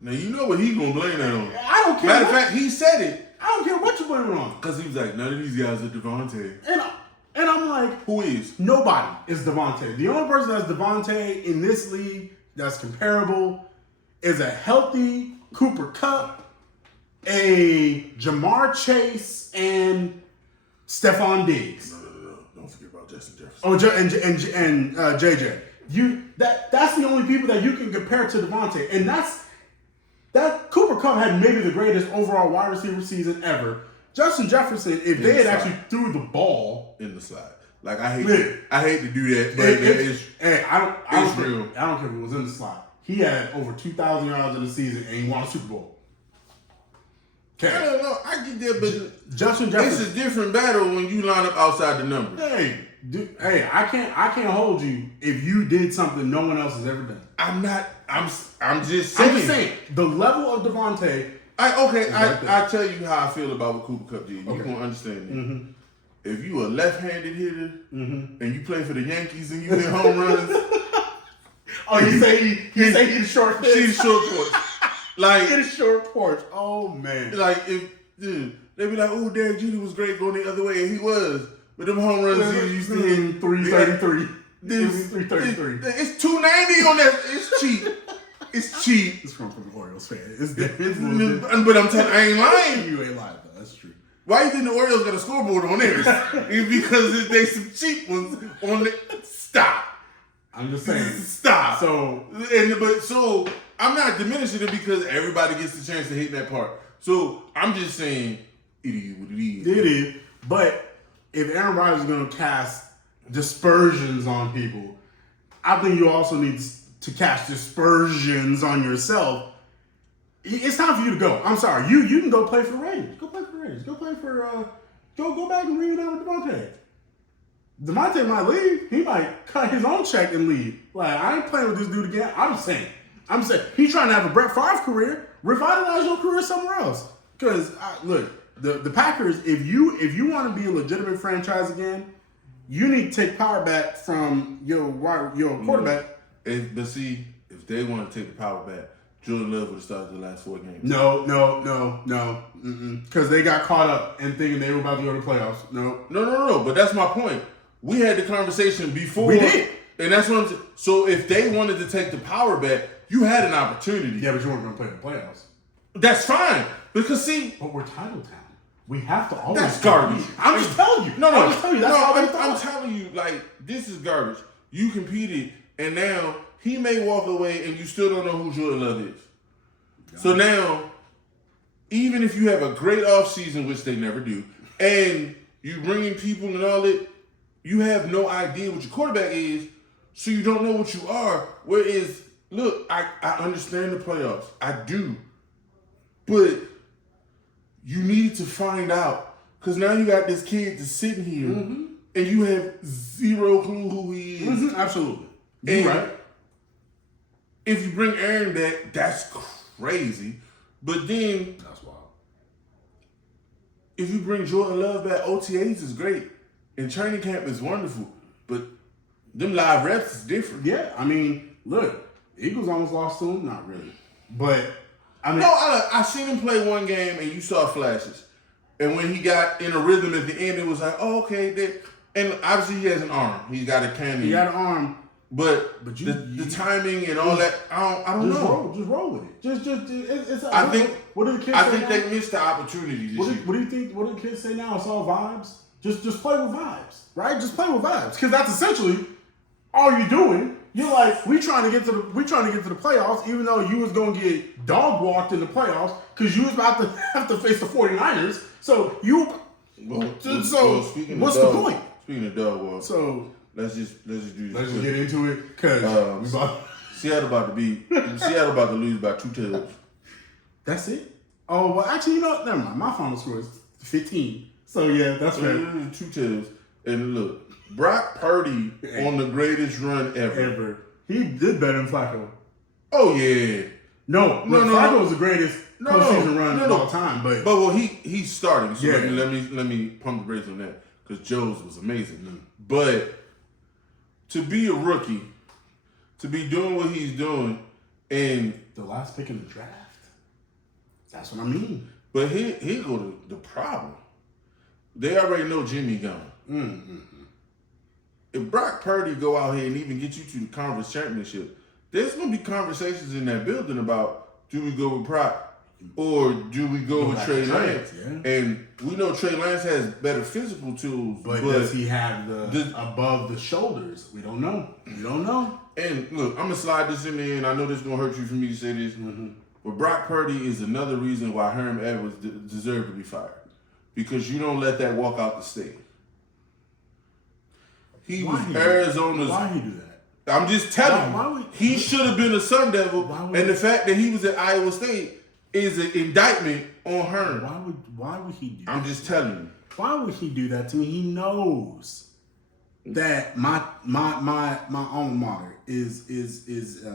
Now, you know what he's going to blame that on. I don't care. Matter of fact, he said it. I don't care what you blame it on. Because he was like, none of these guys are Devontae. And I'm like, who is? Nobody is Devontae. The only person that's Devontae in this league that's comparable is a healthy Cooper Kupp, a Jamar Chase, and Stephon Diggs. No. Don't forget about Justin Jefferson. Oh, and JJ. That's the only people that you can compare to Devontae. And that Cooper Kupp had maybe the greatest overall wide receiver season ever. Justin Jefferson, if they had actually threw the ball in the slide, like I hate to do that, but it's real. I don't care if it was in the slide. He had over 2,000 yards in the season, and he won a Super Bowl. Okay. I don't know. I get that, but Justin Jefferson, it's a different battle when you line up outside the numbers. I can't hold you if you did something no one else has ever done. I'm just saying. I'm just saying the level of Devontae. I tell you how I feel about what Cooper Kupp did. You gonna understand it. Mm-hmm. If you a left-handed hitter and you play for the Yankees and you hit home runs, you say he the short pitch. See the short porch. Like hit a short porch. Oh man. Like if they be like, oh, Derek Jeter was great going the other way, and he was, but them home runs he used to hit 333. 333. It's 290 on that. It's cheap. It's cheap. It's from the Orioles fan. But I'm telling, I ain't lying. You ain't lying though. That's true. Why you think the Orioles got a scoreboard on theirs? It's because they some cheap ones on the. Stop. I'm just saying. Stop. So I'm not diminishing it because everybody gets the chance to hit that part. So I'm just saying it is what it is. It is. But if Aaron Rodgers is going to cast dispersions on people, I think you also need to cast dispersions on yourself. It's time for you to go. I'm sorry. You can go play for the Raiders. Go play for the Raiders. Go play for go back and read down with Devontae. Devontae might leave. He might cut his own check and leave. Like, I ain't playing with this dude again. I'm saying he's trying to have a Brett Favre career. Revitalize your career somewhere else. Because look, the Packers, if you want to be a legitimate franchise again, you need to take power back from your quarterback. But see, if they want to take the power back, Jordan Love would have started the last 4 games. No. Because they got caught up and thinking they were about to go to the playoffs. No. But that's my point. We had the conversation before. We did. And that's what I'm saying. So if they wanted to take the power back, you had an opportunity. Yeah, but you weren't going to play in the playoffs. That's fine. Because see. But we're title town. We have to always. That's garbage. I'm just telling you. No. I'm just telling you. That's how I'm telling you, like, this is garbage. You competed, and now he may walk away, and you still don't know who Jordan Love is. So now, even if you have a great offseason, which they never do, and you bring in people and all that, you have no idea what your quarterback is, so you don't know what you are. Whereas, look, I understand the playoffs. I do. But you need to find out. Because now you got this kid that's sitting here, and you have zero clue who he is. Mm-hmm. Absolutely. You're right. If you bring Aaron back, that's crazy. But then, that's wild. If you bring Jordan Love back, OTAs is great. And training camp is wonderful. But them live reps is different. Yeah, I mean, look, Eagles almost lost to him. Not really. But, I mean. No, I seen him play one game and you saw flashes. And when he got in a rhythm at the end, it was like, oh, okay. And obviously he has an arm. He's got a cannon. He got an arm. But the timing and all that, I don't know. Just roll with it. It's I think what do the kids say now? they missed the opportunity this year. What do you think? What do the kids say now? It's all vibes. Just play with vibes, right? Just play with vibes, because that's essentially all you're doing. You're like, we trying to get to the playoffs, even though you was gonna get dog walked in the playoffs because you was about to have to face the 49ers. So what's the point? Speaking of dog walk, so let's just do this. Let's just get into it, because Seattle about to lose by 2 tails. That's it. Oh well, actually, you know what? Never mind. My final score is 15. So yeah, that's right. 2 tails. And look, Brock Purdy on the greatest run ever. He did better than Flacco. Oh yeah. No. Flacco was the greatest postseason run of all time. But well, he's starting. So let me pump the brakes on that, because Joe's was amazing. But to be a rookie, to be doing what he's doing, and the last pick in the draft. That's what I mean. But here go the problem. They already know Jimmy gone. Mm-hmm. If Brock Purdy go out here and even get you to the conference championship, there's going to be conversations in that building about, do we go with Brock or do we go with Trey Lance? Yeah. And we know Trey Lance has better physical tools. But does he have the above the shoulders? We don't know. And look, I'm going to slide this in there, and I know this is going to hurt you for me to say this. Mm-hmm. But Brock Purdy is another reason why Herm Edwards deserved to be fired. Because you don't let that walk out the state. Why he do that? I'm just telling you. He should have been a Sun Devil. And the fact that he was at Iowa State is an indictment on Herm. Why would he do that? I'm just telling you. Why would he do that to me? He knows that my alma mater is in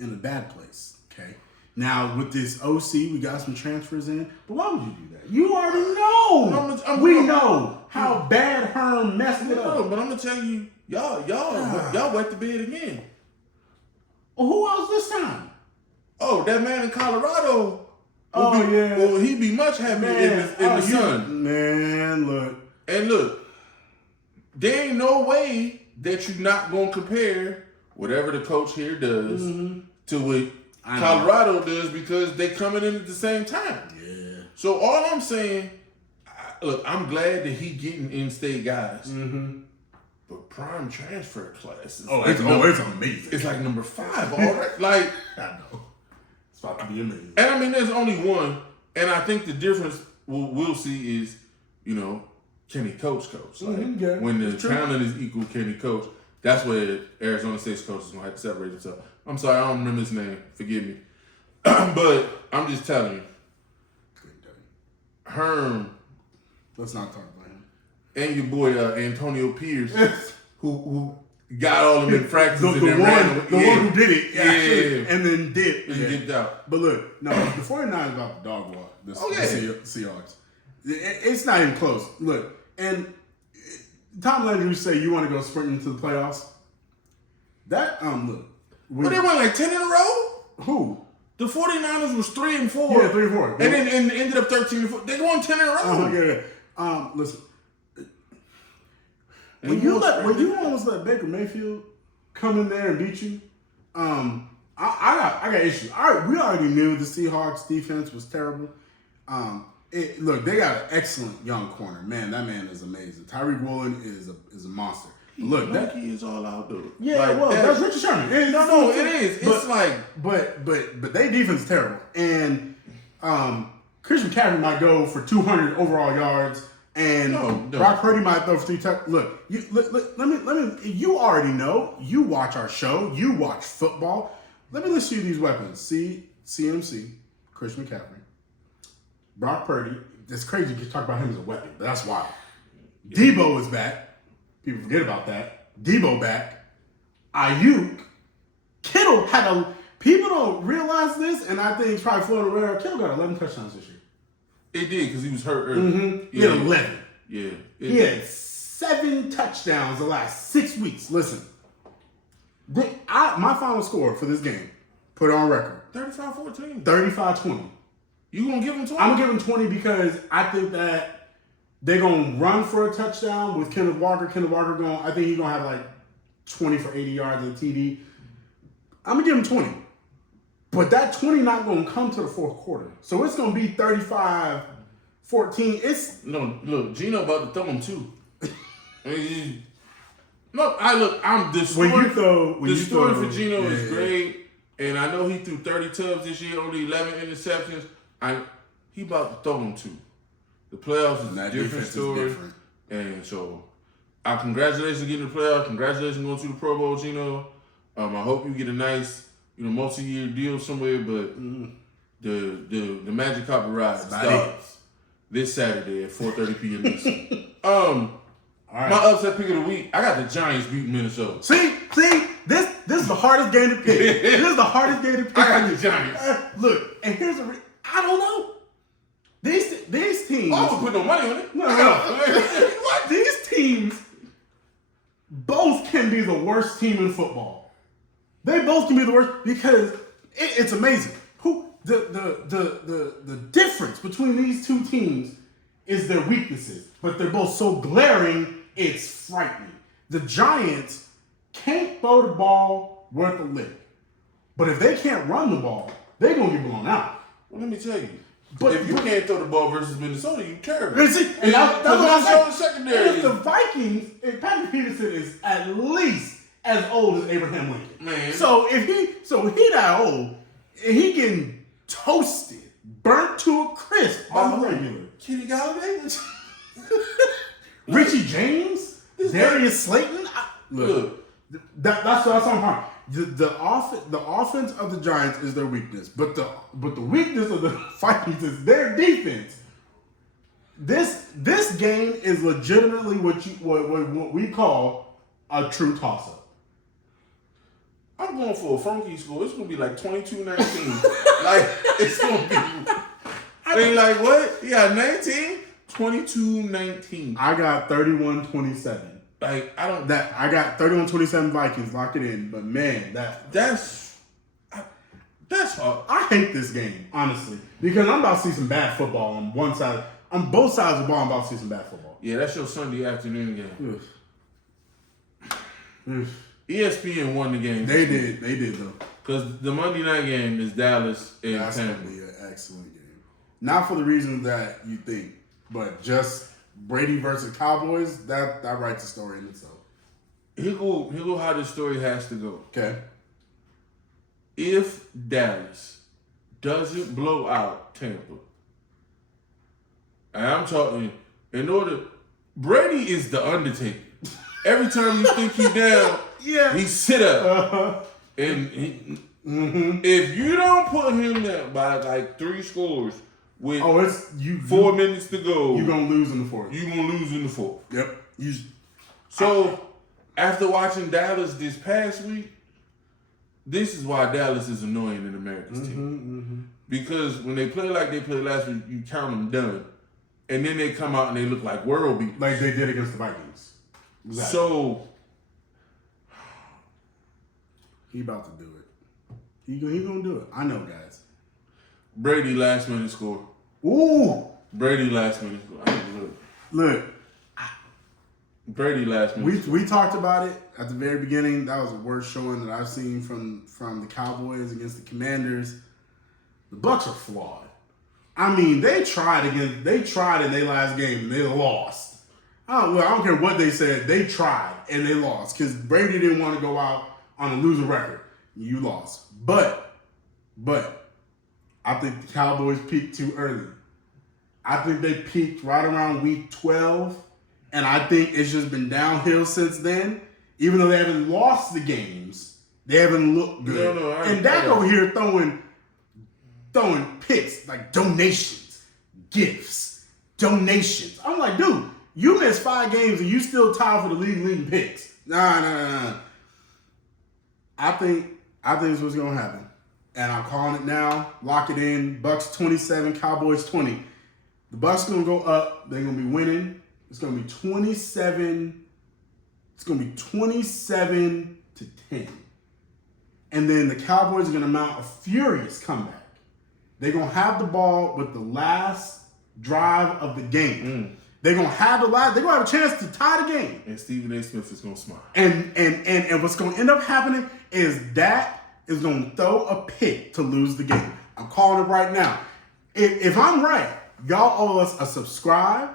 a bad place. Okay. Now, with this OC, we got some transfers in. But why would you do that? You already know. We know how bad Herm messed it up. But I'm going to tell you, y'all wet the bed again. Well, who else this time? Oh, that man in Colorado. Yeah. Well, he'd be much happier in the sun. Man, look. And look, there ain't no way that you're not going to compare whatever the coach here does to what Colorado does, because they coming in at the same time. Yeah. So all I'm saying, look, I'm glad that he getting in-state guys. Mm-hmm. But prime transfer class is it's amazing. It's like number 5 already. Like, I know. It's about to be amazing. And I mean, there's only one. And I think the difference we'll see is, can he coach? Like, yeah, when the it's true. talent is equal, can he coach? That's where Arizona State's coach is going to have to separate himself. I'm sorry, I don't remember his name. Forgive me. But I'm just telling you. Herm. Let's not talk about him. And your boy Antonio Pierce, who got all them infractions the one who did it, yeah, and then dipped out. But look, no, the 49ers about the dog walk. The Seahawks. It's not even close. Look, and Tom Landry say you want to go sprinting to the playoffs. That look, But they went like 10 in a row. Who? The 49ers was 3-4. Yeah, 3-4. And then ended up 13-4. They won 10 in a row. Listen. When you almost let Baker Mayfield come in there and beat you, I got issues. We already knew the Seahawks defense was terrible. Look, they got an excellent young corner. Man, that man is amazing. Tyreek Woolen is a monster. Look, he is all out though. Yeah, like, that's Richard Sherman. No, it is. It's like, but their defense is terrible, and Christian McCaffrey might go for 200 overall yards, and Brock Purdy might throw for 3 touchdowns. Look, let me. You already know. You watch our show. You watch football. Let me list you these weapons: CMC, Christian McCaffrey, Brock Purdy. It's crazy to talk about him as a weapon, but that's wild. Debo is back. People forget about that. Debo back. Ayuk. Kittle had people don't realize this, and I think it's probably floating around. Kittle got 11 touchdowns this year. It did because he was hurt early. Mm-hmm. He had 11. Yeah. He had 7 touchdowns the last 6 weeks. Listen. My final score for this game, put it on record. 35-14. 35-20. You gonna give him 20? I'm gonna give him 20 because I think that they're going to run for a touchdown with Kenneth Walker. I think he's going to have like 20 for 80 yards in TD. I'm going to give him 20. But that 20 not going to come to the fourth quarter. So it's going to be 35-14. No, look, Gino about to throw him too. I'm the story. The story for Gino is great. And I know he threw 30 tubs this year, only 11 interceptions. He about to throw him too. The playoffs is a different story. And so, congratulations on getting the playoffs. Congratulations on going to the Pro Bowl, Gino. I hope you get a nice, multi-year deal somewhere. But the Magic Carpet Ride starts this Saturday at 4:30 p.m. Eastern. All right. My upset pick of the week. I got the Giants beating Minnesota. See, this is the hardest game to pick. This is the hardest game to pick. I got the Giants. Look, and here's I don't know. These teams. I don't put no money on it. No. What? These teams both can be the worst team in football. They both can be the worst because it's amazing. The difference between these two teams is their weaknesses, but they're both so glaring, it's frightening. The Giants can't throw the ball worth a lick, but if they can't run the ball, they're gonna get blown out. Well, let me tell you. But if you can't throw the ball versus Minnesota, you terrible. And that's what I'm saying. Secondary. And if the Vikings, if Patrick Peterson is at least as old as Abraham Lincoln, man. So he that old, and he getting toasted, burnt to a crisp by the regular. Kenny Galladay, Richie James, Darius Slayton. Look, that's what I'm talking. The offense of the Giants is their weakness, but the weakness of the Vikings is their defense. This game is legitimately what we call a true toss-up. I'm going for a funky score. It's gonna be like 22-19. Like it's gonna be. They like what? Yeah, 19, 22-19. I got 31-27. Like I got 31-27 Vikings. Lock it in. But man, that's hard. I hate this game, honestly, because I'm about to see some bad football on one side. On both sides of the ball, I'm about to see some bad football. Yeah, that's your Sunday afternoon game. ESPN won the game. They did though. Because the Monday night game is Dallas and Tampa. That's gonna be an excellent game. Not for the reasons that you think, but just Brady versus Cowboys, that writes a story in itself. Here go how this story has to go. Okay. If Dallas doesn't blow out Tampa, and I'm talking, in order, Brady is the Undertaker. Every time you think he's down, he sit up. And if you don't put him down by like 3 scores with 4 minutes to go, you're gonna lose in the fourth. Yep. So after watching Dallas this past week, this is why Dallas is annoying in America's team. Because when they play like they played last week, you count them done. And then they come out and they look like world beaters. Like they did against the Vikings. Exactly. So he about to do it. He gonna do it. I know, guys. Brady last minute score. Ooh. Brady last minute score. Look. Brady last minute. We talked about it at the very beginning. That was the worst showing that I've seen from the Cowboys against the Commanders. The Bucs are flawed. I mean, they tried in their last game and they lost. I don't care what they said. They tried and they lost because Brady didn't want to go out on a losing record. You lost. But I think the Cowboys peaked too early. I think they peaked right around week 12. And I think it's just been downhill since then. Even though they haven't lost the games, they haven't looked good. And Dak over here throwing picks like donations, gifts, donations. I'm like, dude, you missed 5 games and you still tied for the leading picks. Nah. I think this is what's gonna happen. And I'm calling it now. Lock it in. Bucks 27, Cowboys 20. The Bucks gonna go up. They're gonna be winning. It's gonna be 27. It's gonna be 27-10. And then the Cowboys are gonna mount a furious comeback. They're going to have the ball with the last drive of the game. They're going to have a chance to tie the game. And Stephen A. Smith is going to smile. And what's going to end up happening is Dak is going to throw a pick to lose the game. I'm calling it right now. If I'm right, y'all owe us a subscribe,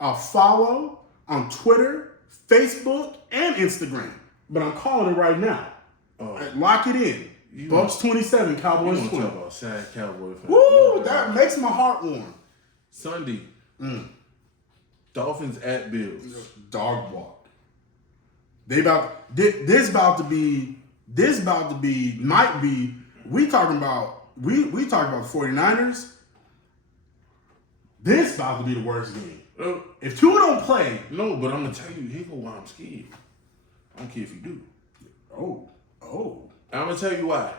a follow on Twitter, Facebook, and Instagram. But I'm calling it right now. Lock it in. Bucks 27, Cowboys 20. Talk about sad Cowboy fans. Woo! That makes my heart warm. Sunday. Dolphins at Bills. Dog walk. This about to be might be. We talking about the 49ers. This about to be the worst game. If Tua don't play, no, but I'm gonna tell you, here go why I'm scared. I don't care if you do. Oh. I'm going to tell you why.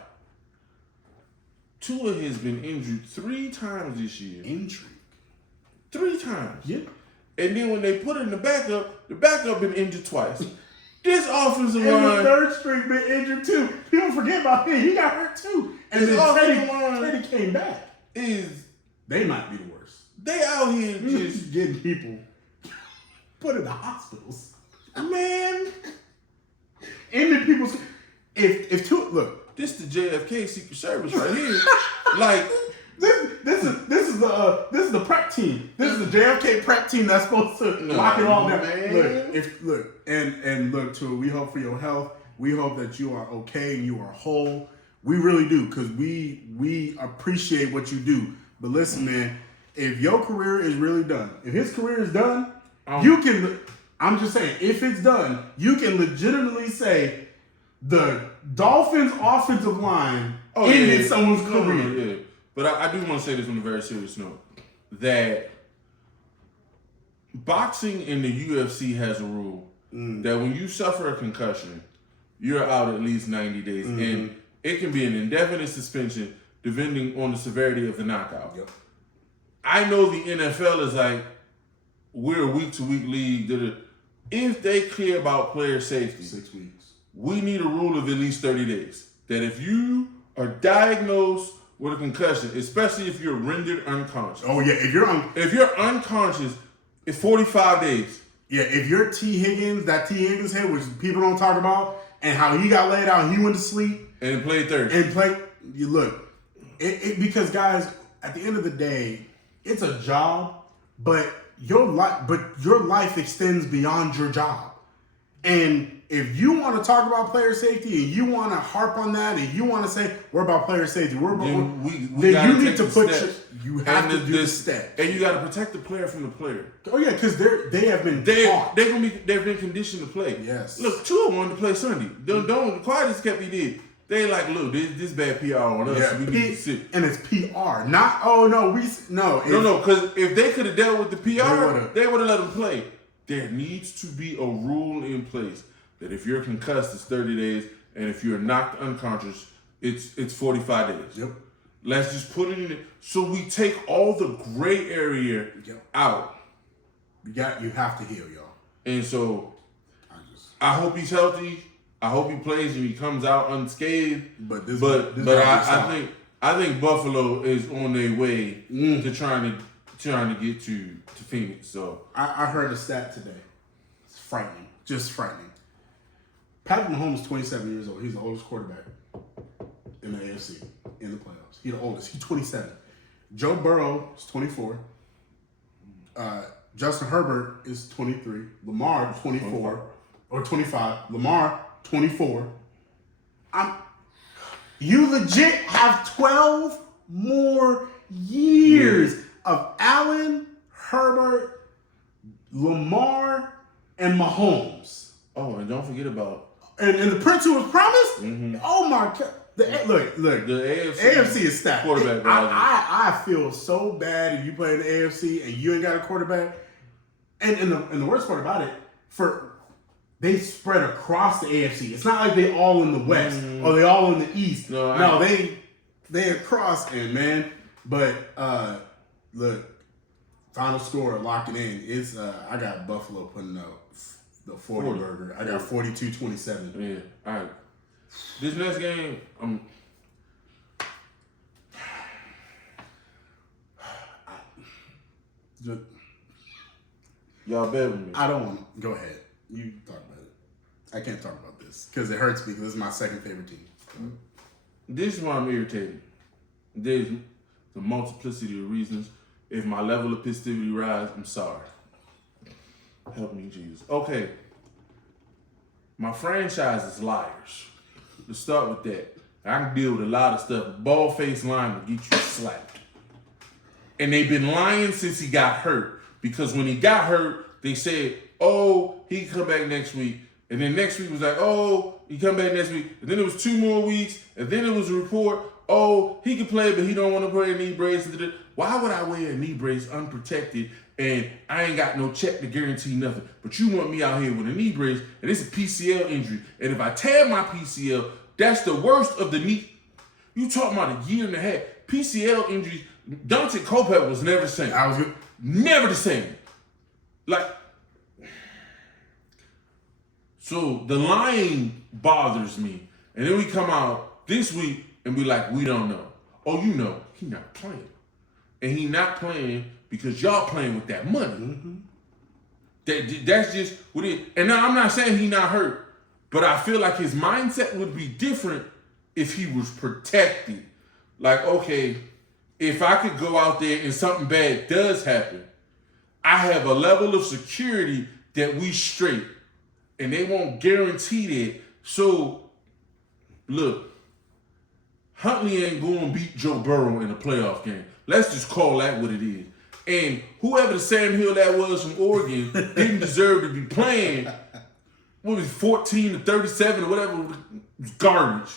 Tua has been injured 3 times this year. Injury. 3 times. Yeah. And then when they put in the backup been injured twice. This offensive line. And the third string been injured too. People forget about him. He got hurt too. And this then Teddy came back. They might be the worst. They out here just getting people put in the hospitals. Man. And the people's... If Tua, look, this the JFK Secret Service right here. Like this is the prep team. This is the JFK prep team that's supposed to lock it all down. Man. Look, Tua, we hope for your health. We hope that you are okay and you are whole. We really do, because we appreciate what you do. But listen, man, if your career is really done, if his career is done, you can. I'm just saying, if it's done, you can legitimately say the Dolphins' offensive line ended someone's career. Yeah. But I do want to say this on a very serious note, that boxing in the UFC has a rule that when you suffer a concussion, you're out at least 90 days. And it can be an indefinite suspension depending on the severity of the knockout. Yep. I know the NFL is like, we're a week-to-week league. If they care about player safety, 6 weeks. We need a rule of at least 30 days. That if you are diagnosed with a concussion, especially if you're rendered unconscious. Oh yeah, if you're unconscious, it's 45 days. Yeah, if you're T. Higgins head, which people don't talk about, and how he got laid out, and he went to sleep and played third. You look, because guys, at the end of the day, it's a job, but your life extends beyond your job, and if you want to talk about player safety and you want to harp on that and you want to say we're about player safety, then you need to put you have to do the step, and you got to protect the player from the player. Oh yeah, because they have been taught. They've been conditioned to play. Yes. Look, Tua wanted to play Sunday. Don't quiet as kept he did. They like, look, this bad PR on us. Yeah, we need to sit. And it's PR, not no. Because if they could have dealt with the PR, they would have let him play. There needs to be a rule in place that if you're concussed, it's 30 days, and if you're knocked unconscious, it's 45 days. Yep. Let's just put it in it. So we take all the gray area out. You have to heal, y'all. And so I hope he's healthy. I hope he plays and he comes out unscathed. But I think Buffalo is on their way to trying to get to Phoenix. So I heard a stat today. It's frightening. Just frightening. Patrick Mahomes is 27 years old. He's the oldest quarterback in the AFC in the playoffs. He's the oldest. He's 27. Joe Burrow is 24. Justin Herbert is 23. Lamar 24 or 25. Lamar 24. You legit have 12 more years of Allen, Herbert, Lamar, and Mahomes. Oh, and don't forget about and the Prince who was promised. Mm-hmm. Oh my God! Look. The AFC is stacked. Quarterback. I feel so bad if you play in the AFC and you ain't got a quarterback. And the worst part about it, they spread across the AFC. It's not like they all in the West or they all in the East. No, they across and man. But look, final score, lock it in. It's I got Buffalo putting up the 40 burger. I got 42-27. Yeah. All right. This next game, y'all bet with me. I don't want to. Go ahead. You talk about it. I can't talk about this because it hurts me because this is my second favorite team. This is why I'm irritated. There's the multiplicity of reasons. If my level of festivity rise, I'm sorry. Help me, Jesus. Okay. My franchise is liars. Let's start with that. I can deal with a lot of stuff. Bald-faced lying will get you slapped. And they've been lying since he got hurt. Because when he got hurt, they said, oh, he can come back next week. And then next week was like, oh, he come back next week. And then it was 2 more weeks. And then it was a report, oh, he can play, but he don't want to wear a knee brace. Why would I wear a knee brace unprotected and I ain't got no check to guarantee nothing? But you want me out here with a knee brace, and it's a PCL injury. And if I tear my PCL, that's the worst of the knee. You talking about a year and a half. PCL injuries, Dante Culpepper was never the same. I was good. Never the same. So the lying bothers me. And then we come out this week and be like, we don't know. Oh, you know, he not playing. And he not playing because y'all playing with that money. Mm-hmm. That's just what it is. And now I'm not saying he not hurt, but I feel like his mindset would be different if he was protected. Like, okay, if I could go out there and something bad does happen, I have a level of security that we straight. And they won't guarantee that. So, look, Huntley ain't going to beat Joe Burrow in a playoff game. Let's just call that what it is. And whoever the Sam Hill that was from Oregon didn't deserve to be playing. What was it, 14 to 37 or whatever? It was garbage.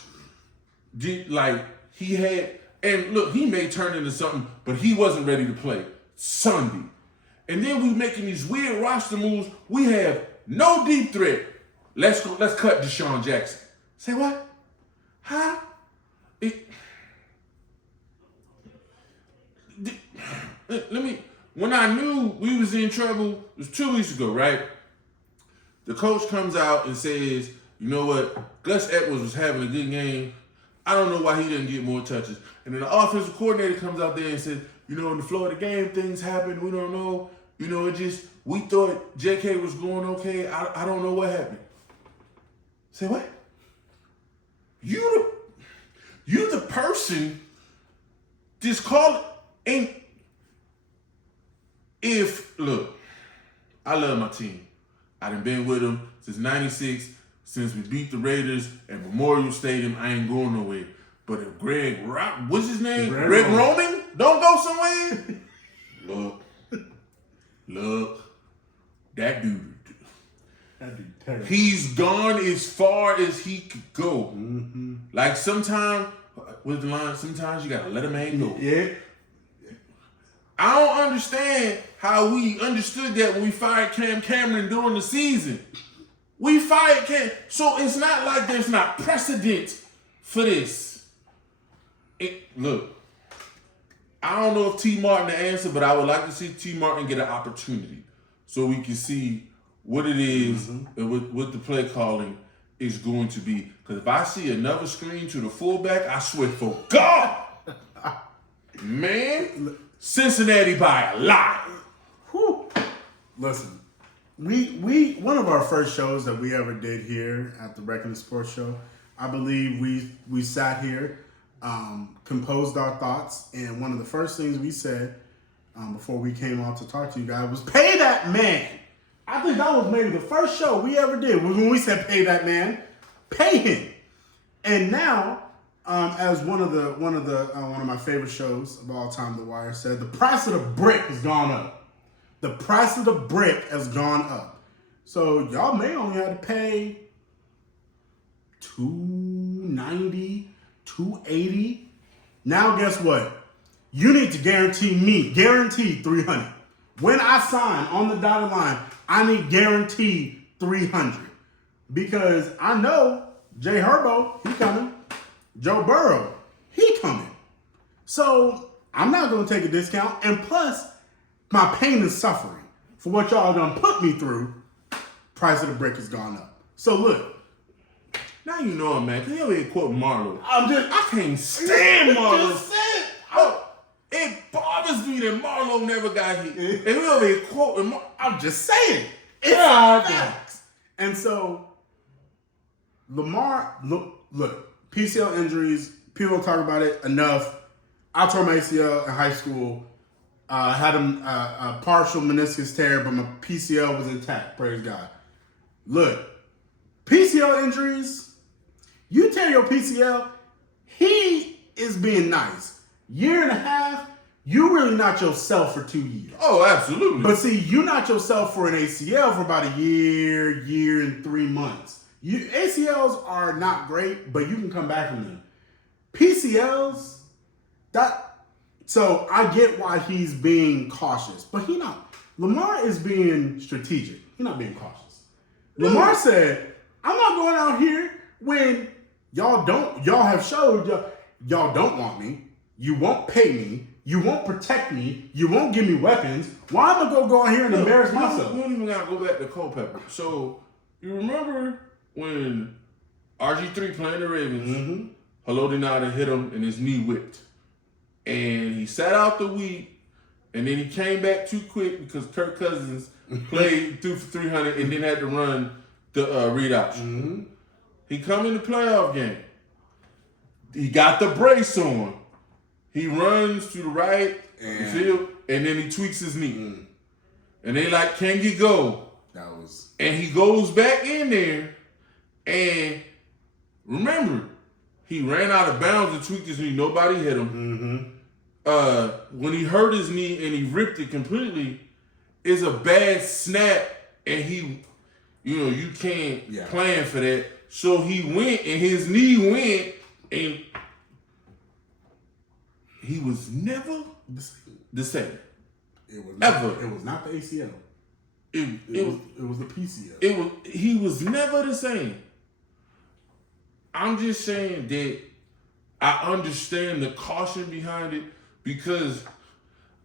He had, and look, he may turn into something, but he wasn't ready to play Sunday. And then we making these weird roster moves. We have no deep threat. Let's cut Deshaun Jackson. Say what? Huh? When I knew we was in trouble, it was 2 weeks ago, right? The coach comes out and says, you know what? Gus Edwards was having a good game. I don't know why he didn't get more touches. And then the offensive coordinator comes out there and says, you know, in the flow of the game, things happen. We don't know. You know, we thought JK was going okay. I don't know what happened. Say what? You the person just call it. Look, I love my team. I done been with them since 96, since we beat the Raiders at Memorial Stadium, I ain't going nowhere. But if what's his name? Greg Roman don't go somewhere. Look, that dude. That'd be terrible. He's gone as far as he could go. Mm-hmm. Like sometimes, with the line, sometimes you gotta let a man go. Yeah. I don't understand how we understood that when we fired Cam Cameron during the season. We fired Cam, so it's not like there's not precedent for this. Look, I don't know if T. Martin the answer, but I would like to see T. Martin get an opportunity so we can see what it is and what the play calling is going to be. Because if I see another screen to the fullback, I swear for God, man, Cincinnati by a lot. Whew. Listen, we one of our first shows that we ever did here at the Reckoning Sports Show, I believe we sat here, composed our thoughts, and one of the first things we said before we came on to talk to you guys was pay that man. I think that was maybe the first show we ever did was when we said pay that man, pay him. And now, as one of my favorite shows of all time, The Wire said, the price of the brick has gone up. The price of the brick has gone up. So y'all may only have to pay $290, $280. Now guess what? You need to guarantee $300. When I sign on the dotted line, I need guaranteed $300. Because I know Jay Herbo, he coming. Joe Burrow, he coming. So I'm not going to take a discount. And plus, my pain and suffering for what y'all done put me through, price of the brick has gone up. So look. Now you know him, man. Cause he over here quoting Marlo. I can't stand Marlo. Just said. It bothers me that Marlo never got hit. And we over here quoting Marlo. I'm just saying. It's facts. And so, Lamar, look, PCL injuries, people don't talk about it enough. I tore my ACL in high school. Had a partial meniscus tear, but my PCL was intact. Praise God. Look, PCL injuries, you tear your PCL, he is being nice. Year and a half, you really not yourself for 2 years. Oh, absolutely. But see, you not yourself for an ACL for about a year and 3 months. ACLs are not great, but you can come back from them. PCLs, so I get why he's being cautious, but he not. Lamar is being strategic. He's not being cautious. Lamar said, I'm not going out here when y'all have showed y'all don't want me. You won't pay me. You won't protect me. You won't give me weapons. Why am I going to go out here and embarrass myself? We don't even got to go back to Culpepper. So, you remember when RG3 playing the Ravens, Haloti Ngata hit him and his knee whipped. And he sat out the week, and then he came back too quick because Kirk Cousins played through for 300 and then had to run the read option. He come in the playoff game. He got the brace on. He runs to the right field, and then he tweaks his knee. And they like, can you go? And he goes back in there, and remember, he ran out of bounds and tweaked his knee. Nobody hit him. When he hurt his knee and he ripped it completely, it's a bad snap, and you can't plan for that. So he went, and his knee went, and he was never the same. It was not the ACL. It was the PCL. He was never the same. I'm just saying that I understand the caution behind it because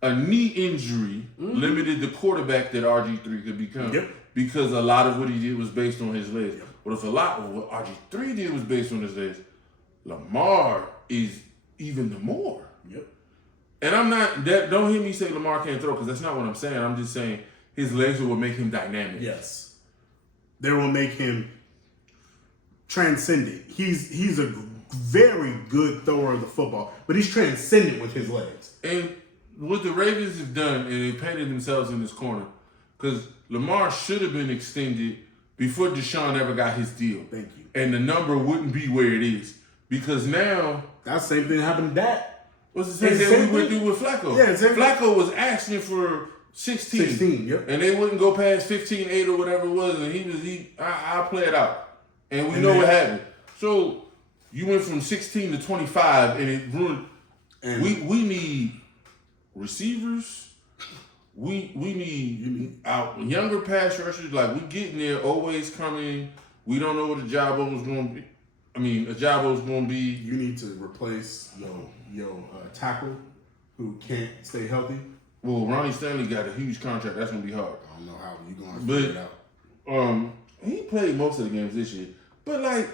a knee injury limited the quarterback that RG3 could become. Because a lot of what he did was based on his legs. But if a lot of what RG3 did was based on his legs, Lamar is even the more. And I'm not, don't hear me say Lamar can't throw because that's not what I'm saying. I'm just saying his legs will make him dynamic. Yes. They will make him transcendent. He's a very good thrower of the football, but he's transcendent with his legs. And what the Ravens have done, and they painted themselves in this corner, because Lamar should have been extended before Deshaun ever got his deal. Thank you. And the number wouldn't be where it is. Because now... That same thing happened to Dak. What's the same thing we went through with Flacco? Yeah, Flacco was asking for 16. 16, yep. And they wouldn't go past 15-8 or whatever it was. And I'll play it out. And we know what happened. So you went from 16 to 25 and it ruined. And we need receivers. We need our younger pass rushers. Like, we getting there, always coming. We don't know what Ajabo's going to be. I mean, Ajabo's going to be. You need to replace your tackle who can't stay healthy. Well, Ronnie Stanley got a huge contract. That's going to be hard. I don't know how you're going to figure it out. He played most of the games this year. But, like,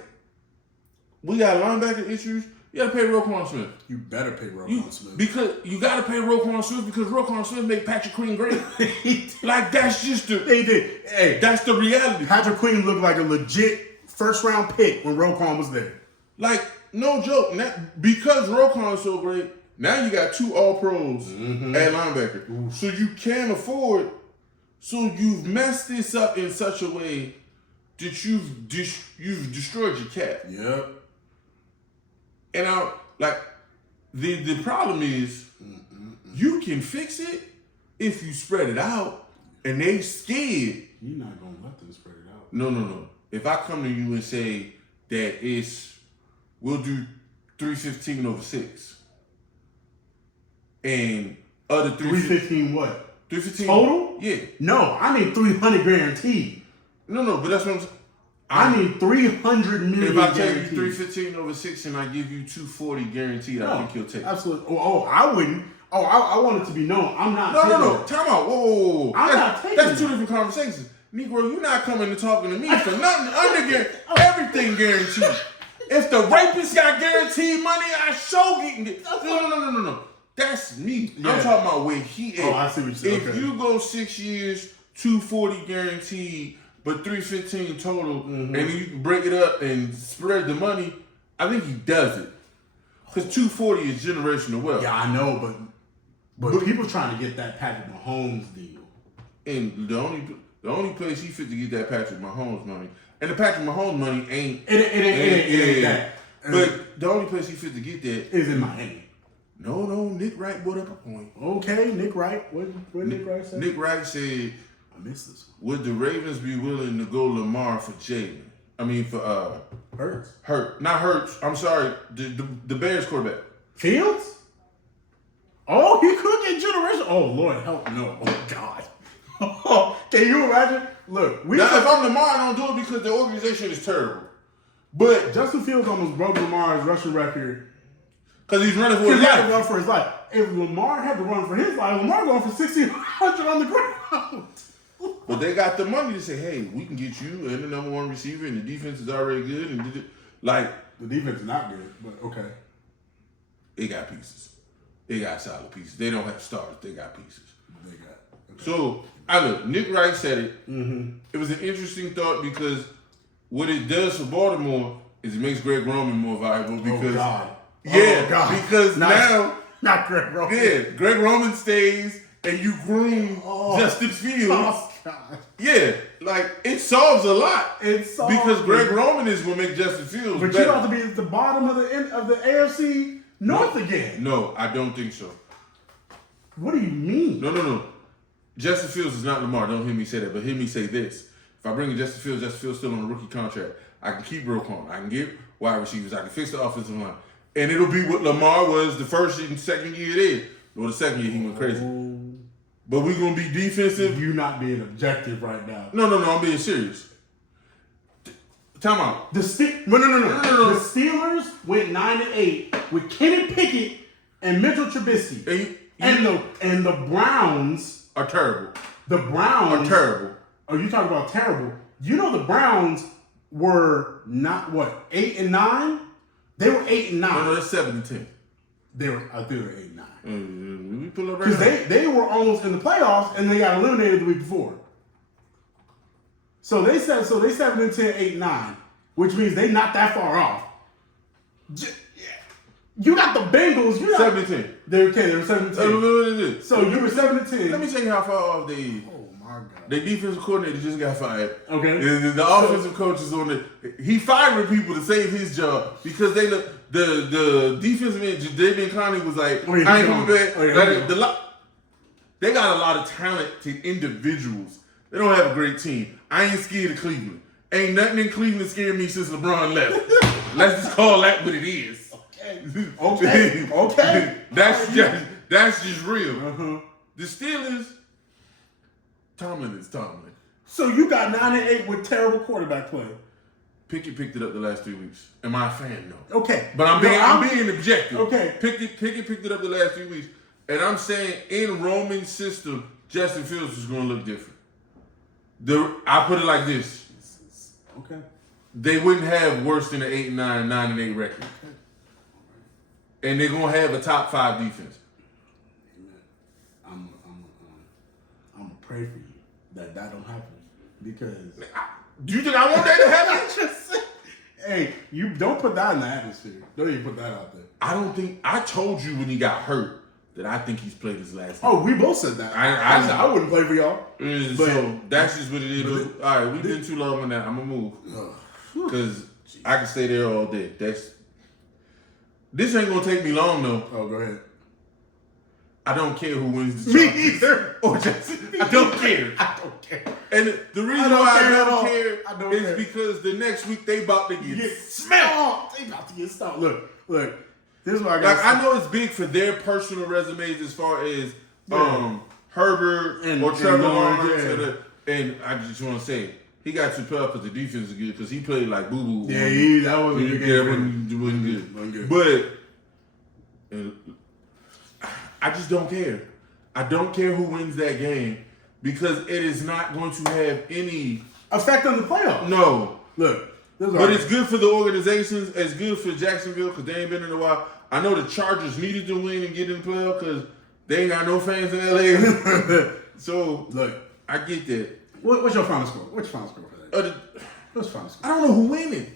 we got linebacker issues. You got to pay Roquan Smith. You better pay Roquan Smith. Because you got to pay Roquan Smith because Roquan Smith made Patrick Queen great. Like, that's just the... They did. Hey, that's the reality. Patrick Queen looked like a legit first-round pick when Roquan was there. Like, no joke. Now, because Roquan is so great, now you got 2 All-Pros at linebacker. Ooh. So you can't afford... So you've messed this up in such a way that you've destroyed your cap. Yep. And the problem is you can fix it if you spread it out, and they scared. You're not gonna let them spread it out. No. If I come to you and say that we'll do 315 over 6, and other 315 what? 315 total? Yeah. No, I need 300 guaranteed. No, but that's what I'm saying. I need 300 million. If I tell you 315 over 6 and I give you 240 guaranteed, I think you'll take it. Absolutely. Oh, I wouldn't. Oh, I want it to be known. I'm not. No. Time out. Whoa. I'm not taking That's 2 different conversations. Negro, you're not coming and talking to me for nothing. Everything guaranteed. If the rapist got guaranteed money, I sure getting it. No. That's me. Yeah. I'm talking about where he is. Oh, I see what you're saying. If you go 6 years, 240 guaranteed, but 315 total, and then you can break it up and spread the money, I think he does it. Because 240 is generational wealth. Yeah, I know, but people trying to get that Patrick Mahomes deal. And the only place he fit to get that Patrick Mahomes money, and the Patrick Mahomes money ain't it ain't that. But the only place he fit to get that is in Miami. No, Nick Wright brought up a point. Okay, Nick Wright. What Nick Wright say? Nick Wright said, I missed this one. Would the Ravens be willing to go Lamar for Jalen? I mean for Hurts. Not Hurts. I'm sorry. The Bears quarterback. Fields? Oh, he could get generational. Oh Lord, help no. Oh God. Can you imagine? Look, if I'm Lamar, I don't do it because the organization is terrible. But Justin Fields almost broke Lamar's rushing record. Because he's running for his life. He had to run for his life. If Lamar had to run for his life, Lamar going for 1,600 on the ground. But they got the money to say, hey, we can get you and the number 1 receiver, and the defense is already good. And the defense is not good, but okay. They got pieces. They got solid pieces. They don't have stars. They got pieces. They got. Okay. So look. Nick Wright said it. Mm-hmm. It was an interesting thought because what it does for Baltimore is it makes Greg Roman more valuable because. Oh God. Yeah, God. because now not Greg Roman. Yeah, Greg Roman stays and you groom Justin Fields. Oh God. Yeah, like it solves a lot. Because Greg Roman is gonna make Justin Fields but better. You have to be at the bottom of the AFC North again. No, I don't think so. What do you mean? No. Justin Fields is not Lamar. Don't hear me say that, but hear me say this. If I bring in Justin Fields still on a rookie contract. I can keep Roquan. I can get wide receivers. I can fix the offensive line. And it'll be what Lamar was the first and second year there. Well, the second year he went crazy. But we're going to be defensive. You're not being objective right now. No, I'm being serious. Time out. No. The Steelers went 9-8 with Kenny Pickett and Mitchell Trubisky. And the Browns are terrible. The Browns are terrible. Are you talking about terrible? You know the Browns were not 8-9? They were 8-9. No, that's 7-10. I think they were 8-9. We pull up right because they were almost in the playoffs and they got eliminated the week before. So they 7-10, 8-9, which means they not that far off. You got the Bengals. 7-10. They were 7-10. So you were 7-10. Let me tell you how far off they is. Oh my God. Their defensive coordinator just got fired. Okay. The offensive coach is on the. He firing people to save his job because they the defensive end, Jadavion Clowney was like, I ain't coming back. They got a lot of talented individuals. They don't have a great team. I ain't scared of Cleveland. Ain't nothing in Cleveland scared me since LeBron left. Let's just call that what it is. Okay. That's just real. Uh-huh. The Steelers, Tomlin is Tomlin. So you got 9-8 with terrible quarterback play. Pickett picked it up the last 3 weeks. Am I a fan? No. Okay. But I'm being objective. Okay. Pickett picked it up the last 3 weeks. And I'm saying in Roman's system, Justin Fields is going to look different. I put it like this. Okay. They wouldn't have worse than an 8-9, 9-8 record. Okay. And they're going to have a top 5 defense. I'm gonna pray for you that don't happen because. Do you think I want that to happen? Hey, you don't put that in the atmosphere. Don't even put that out there. I told you when he got hurt that I think he's played his last game. Oh, we both said that. I said I wouldn't play for y'all. So that's just what it is. All right, we've been too long on that. I'm gonna move because I can stay there all day. This ain't gonna take me long though. Oh, go ahead. I don't care who wins the Me Chargers. either. Or Jackson. I don't care. I don't care. And the reason don't why care I at all. don't care I don't is care. because the next week they about to get smacked. Oh, they about to get stopped. Look. This is what I got. Like I know it's big for their personal resumes as far as Herbert or Trevor Lawrence, and I just want to say he got too tough because the defense is good because he played like boo boo. Yeah, that wasn't a good game. Wasn't good. But I just don't care. I don't care who wins that game because it is not going to have any effect on the playoffs. No. Look. But it's good for the organizations. It's good for Jacksonville because they ain't been in a while. I know the Chargers needed to win and get in the playoff because they ain't got no fans in LA. So, look, I get that. What's your final score? What's your final score for that? What's your final score? I don't know who winning.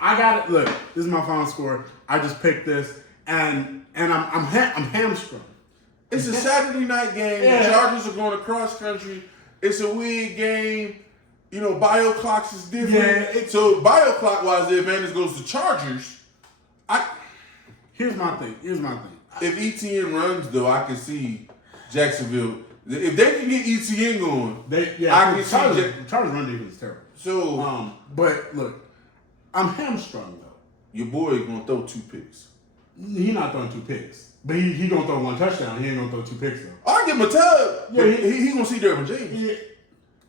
I got it. Look, this is my final score. I just picked this, and I'm hamstrung. It's a Saturday night game. Yeah. The Chargers are going across country. It's a weird game. You know, bio clocks is different. Yeah, so bio clock wise, the advantage goes to Chargers. Here's my thing. If ETN runs though, I can see Jacksonville. If they can get ETN going, I can see Chargers run defense is terrible. So, but look, I'm hamstrung though. Your boy gonna throw 2 picks. He not throwing 2 picks, but he gonna throw 1 touchdown. He ain't gonna throw 2 picks though. I give him a tub. Yeah, he gonna see Derwin James. Yeah.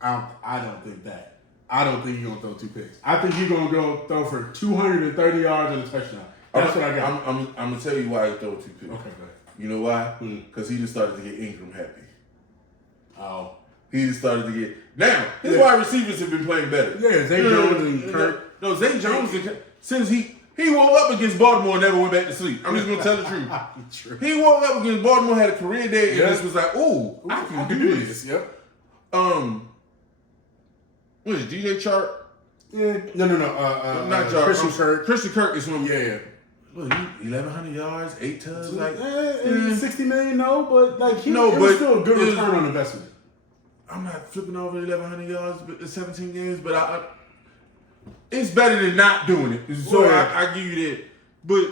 I don't think that. I don't think he's going to throw 2 picks. I think he's going to go throw for 230 yards and a touchdown. That's what I got. I'm going to tell you why he throw 2 picks. Okay, go ahead. You know why? Because he just started to get Ingram happy. Oh. He just started to get... Now, his wide receivers have been playing better. Yeah, Zay Jones and Kirk. No, Zay Jones, since he woke up against Baltimore and never went back to sleep. I'm just going to tell the truth. True. He woke up against Baltimore, had a career day, and just was like, ooh, I can do this. Yep. What is it, DJ Chark? Yeah. No. Not Chark. Christian Kirk. Christian Kirk is one. Yeah. Well, 1,100 yards, 8 tubs, like $60 million, no, but like it was still a good return on investment. I'm not flipping over 1,100 yards, but 17 games, but it's better than not doing it. So I give you that. But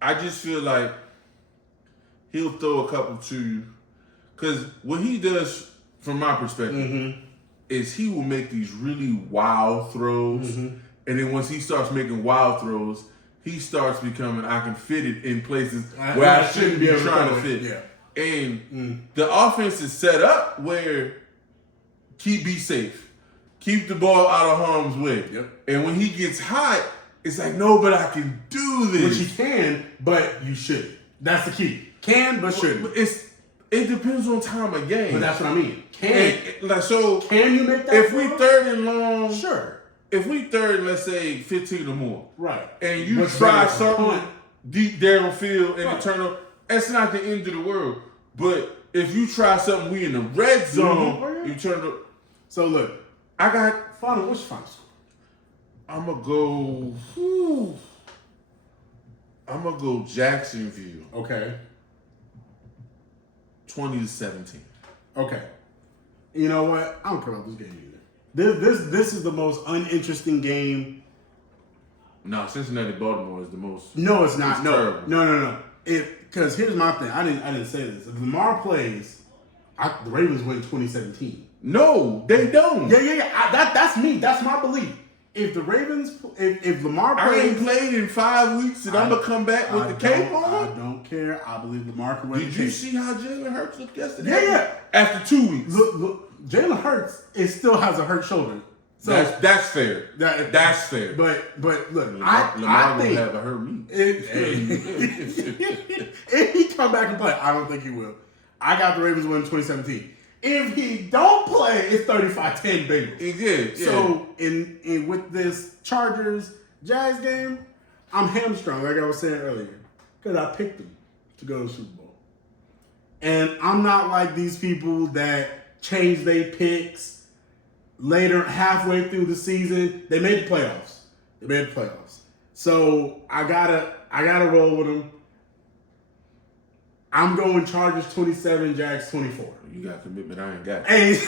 I just feel like he'll throw a couple to you, because what he does, from my perspective, is he will make these really wild throws, and then once he starts making wild throws, he starts becoming, I can fit it in places where I shouldn't be trying to fit. Yeah. And the offense is set up where be safe. Keep the ball out of harm's way. Yep. And when he gets hot, it's like, no, but I can do this. Which he can, but you shouldn't. That's the key. Can, but shouldn't. But it depends on time of game. But that's what I mean. Can you make that? If we 3rd and long, sure. If we 3rd, let's say 15 or more, right? And you try something deep downfield and it turn up, that's not the end of the world. But if you try something, we in the red zone, you turn up. So look, I got what's your final score? I'm gonna go Jacksonville. Okay. 20-17. Okay. You know what? I don't care about this game either. This is the most uninteresting game. No, Cincinnati Baltimore is the most. No, it's not. It's No, terrible. no. Because here's my thing. I didn't say this. If Lamar plays, the Ravens win 2017. No, they don't. Yeah. That's me. That's my belief. If the Ravens, if Lamar plays, I ain't played in 5 weeks, and I'm gonna come back with the cape on. I don't care. I believe Lamar can win. Did you see how Jalen Hurts looked yesterday? Yeah. After 2 weeks. Look, Jalen Hurts still has a hurt shoulder. So that's fair. That's fair. But look, Lamar I think will have a hurt knee. If he come back and play, I don't think he will. I got the Ravens winning 2017. If he don't play, it's 35-10 Bengals. He did. Yeah. So in with this Chargers Jags game, I'm hamstrung, like I was saying earlier, because I picked them to go to the Super Bowl. And I'm not like these people that change their picks later, halfway through the season. They made the playoffs. So I gotta roll with them. I'm going Chargers 27, Jags 24. You got commitment I ain't got. Hey,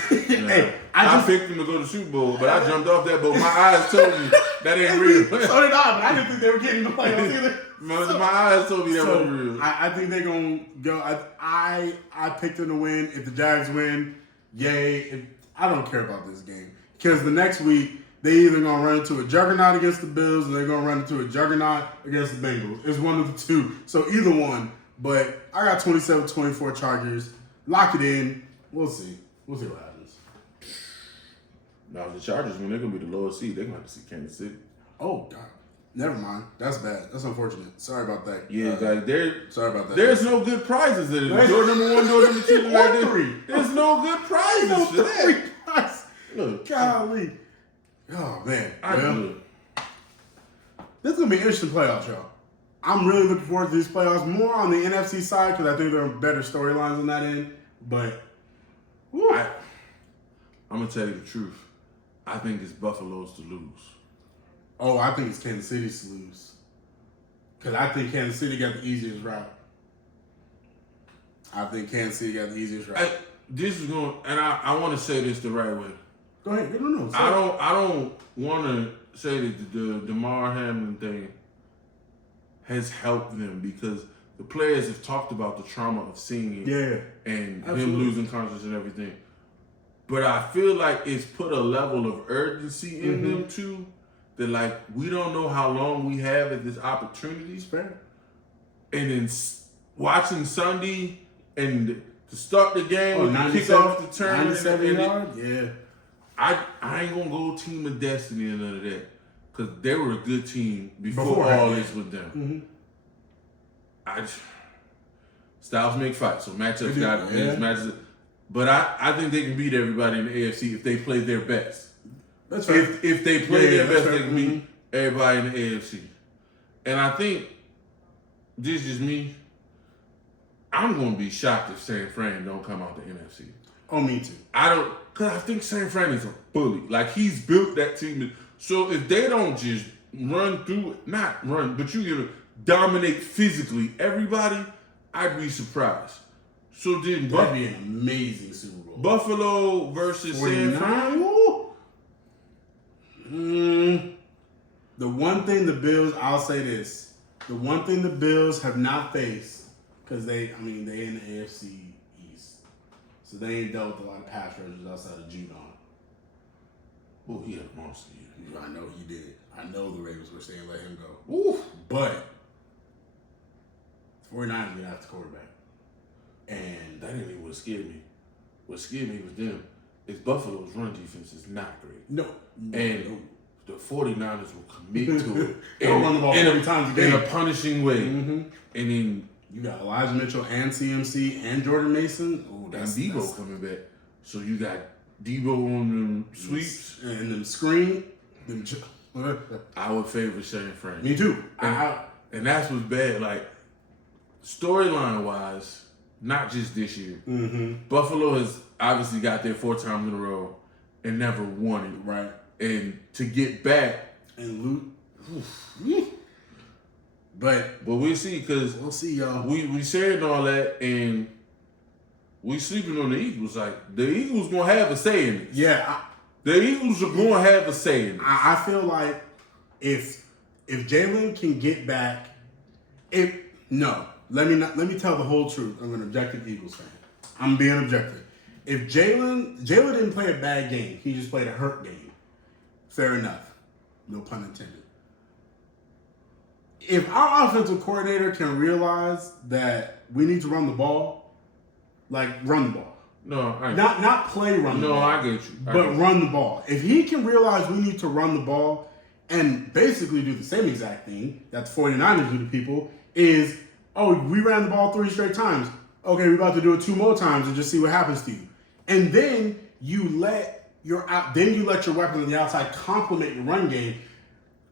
I picked them to go to the Super Bowl, but I jumped off that boat. My eyes told me that ain't real. So did I, but I didn't think they were getting the playoffs either. My eyes told me that wasn't real. I think they're gonna go. I picked them to win. If the Jags win, yay! I don't care about this game because the next week they either gonna run into a juggernaut against the Bills, or they're gonna run into a juggernaut against the Bengals. It's one of the two. So either one. But I got 27-24 Chargers. Lock it in. We'll see. We'll see what happens. Now the Chargers, when they're gonna be the lowest seed, they're gonna have to see Kansas City. Oh God. Never mind. That's bad. That's unfortunate. Sorry about that. Yeah, sorry about that. There's no good prizes in it. Door number 1, door number 2, like this. There's no good prizes for that. Look, golly. Oh man. Well, this is gonna be an interesting playoffs, y'all. I'm really looking forward to these playoffs. More on the NFC side because I think there are better storylines on that end. But I'm gonna tell you the truth. I think it's Buffalo's to lose. Oh, I think it's Kansas City's to lose. Because I think Kansas City got the easiest route. This is going, and I want to say this the right way. Go ahead. No. I don't want to say that the Damar Hamlin thing has helped them because the players have talked about the trauma of seeing it and him losing conscience and everything. But I feel like it's put a level of urgency in them too that like we don't know how long we have at this opportunity. Fair. And then watching Sunday and to start the game, kick off the turn, 97 yards? Yeah. I ain't gonna go team of destiny and none of that. Because they were a good team before all this with them. Styles make fights, so matchups got matches. But I think they can beat everybody in the AFC if they play their best. That's right. If they play their best, they can beat everybody in the AFC. And I think this is just me. I'm gonna be shocked if San Fran don't come out the NFC. Oh, me too. Because I think San Fran is a bully. Like he's built that team. So if they don't just run through, not run, but you gonna dominate physically everybody, I'd be surprised. So then that'd be an amazing Super Bowl. Buffalo versus San Fran. The one thing the Bills, I'll say this: the one thing the Bills have not faced, because they in the AFC East, so they ain't dealt with a lot of pass rushers outside of Judon. Oh, he had a monster year. I know he did. I know the Ravens were saying let him go. Ooh. But 49ers are going to have to quarterback. And that ain't even what scared me. What scared me was them. Is Buffalo's run defense is not great. No. The 49ers will commit to it. They'll run the ball 40 times a game. In a punishing way. And then you got Elijah Mitchell and CMC and Jordan Mason. Oh, that's Debo coming back. So you got Debo on them sweeps. And them screen. I would favor San Fran. Me too. And that's what's bad. Like, storyline wise, not just this year. Buffalo has obviously got there 4 times in a row and never won it. Right. And to get back and loot. But we'll see, because we'll see, y'all. We saying all that, and we sleeping on the Eagles. Like, the Eagles going to have a say in this. Yeah. The Eagles are going to have a say in this. I feel like if Jalen can get back, let me tell the whole truth. I'm an objective Eagles fan. I'm being objective. If Jalen didn't play a bad game, he just played a hurt game. Fair enough. No pun intended. If our offensive coordinator can realize that we need to run the ball, like run the ball. No, not play run the ball. No, I get you. But run the ball. If he can realize we need to run the ball and basically do the same exact thing that the 49ers do to people is, we ran the ball 3 straight times. Okay, we're about to do it 2 more times and just see what happens to you. And then you let your weapons on the outside complement your run game.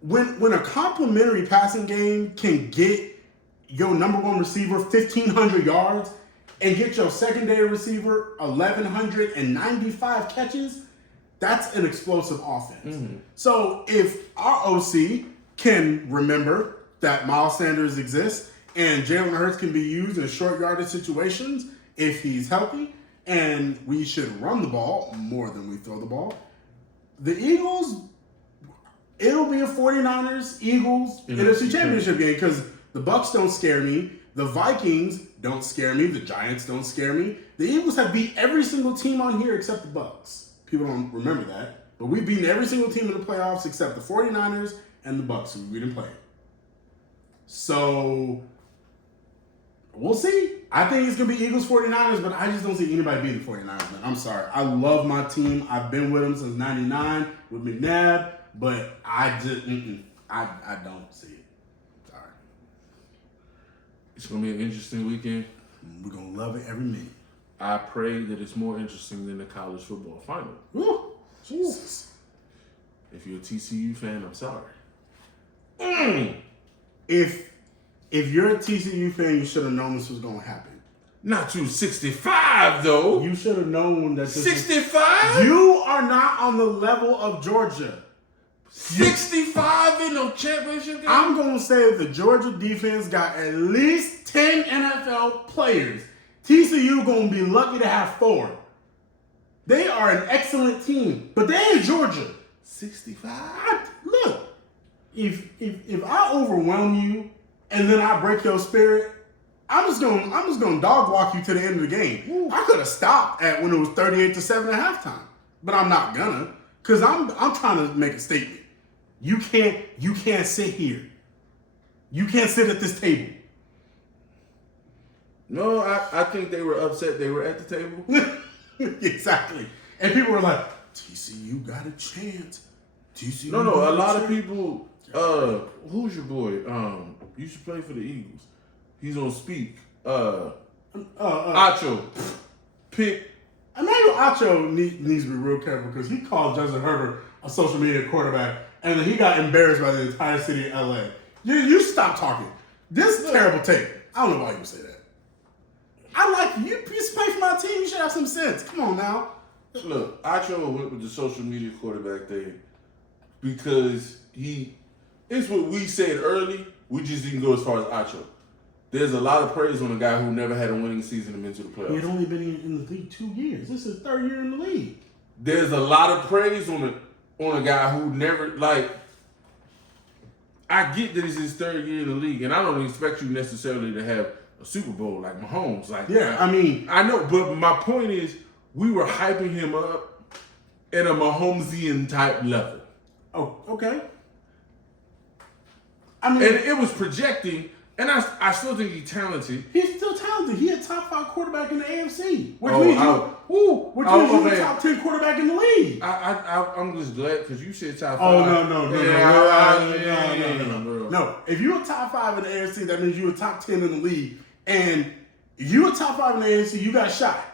When a complementary passing game can get your number one receiver 1,500 yards and get your secondary receiver 1,195 catches, that's an explosive offense. Mm-hmm. So if our OC can remember that Miles Sanders exists and Jalen Hurts can be used in short yardage situations if he's healthy, and we should run the ball more than we throw the ball, the Eagles, it'll be a 49ers-Eagles NFC Championship game because the Bucs don't scare me. The Vikings don't scare me. The Giants don't scare me. The Eagles have beat every single team on here except the Bucs. People don't remember that. But we've beaten every single team in the playoffs except the 49ers and the Bucs, who we didn't play. So, we'll see. I think it's going to be Eagles 49ers, but I just don't see anybody beating the 49ers, man. I'm sorry. I love my team. I've been with them since 99 with McNabb, but I just, I don't see it. Sorry. It's going to be an interesting weekend. We're going to love it every minute. I pray that it's more interesting than the college football final. Woo! Jesus. If you're a TCU fan, I'm sorry. If you're a TCU fan, you should have known this was going to happen. Not you 65, though. You should have known that this 65? You are not on the level of Georgia. 65 in no championship game? I'm going to say the Georgia defense got at least 10 NFL players. TCU going to be lucky to have 4. They are an excellent team, but they ain't Georgia. 65? Look, if I overwhelm you and then I break your spirit, I'm just gonna dog walk you to the end of the game. Ooh. I could have stopped at when it was 38-7 at halftime, but I'm not gonna, cause I'm trying to make a statement. You can't sit here. You can't sit at this table. No, I think they were upset they were at the table. Exactly. And people were like, TCU got a chance. TCU. No, a lot of people. Who's your boy? Used to play for the Eagles. He's on Speak. Acho. Pick. Emmanuel Acho needs to be real careful because he called Justin Herbert a social media quarterback, and then he got embarrassed by the entire city of LA. You stop talking. This is terrible tape. I don't know why you would say that. I like you. You used to play for my team. You should have some sense. Come on now. Look, Acho went with the social media quarterback thing because it's what we said early. We just didn't go as far as Acho. There's a lot of praise on a guy who never had a winning season and been to the playoffs. He had only been in the league 2 years. This is his 3rd year in the league. There's a lot of praise on a guy who never, I get that it's his 3rd year in the league, and I don't expect you necessarily to have a Super Bowl like Mahomes. I know, but my point is, we were hyping him up at a Mahomesian type level. Oh, okay. And it was projecting, and I still think he's talented. He's still talented. He a top 5 quarterback in the AFC. Which means you're a top 10 quarterback in the league. I'm just glad because you said top 5. Oh, no. If you're a top 5 in the AFC, that means you're a top 10 in the league. And if you're a top 5 in the AFC, you got a shot.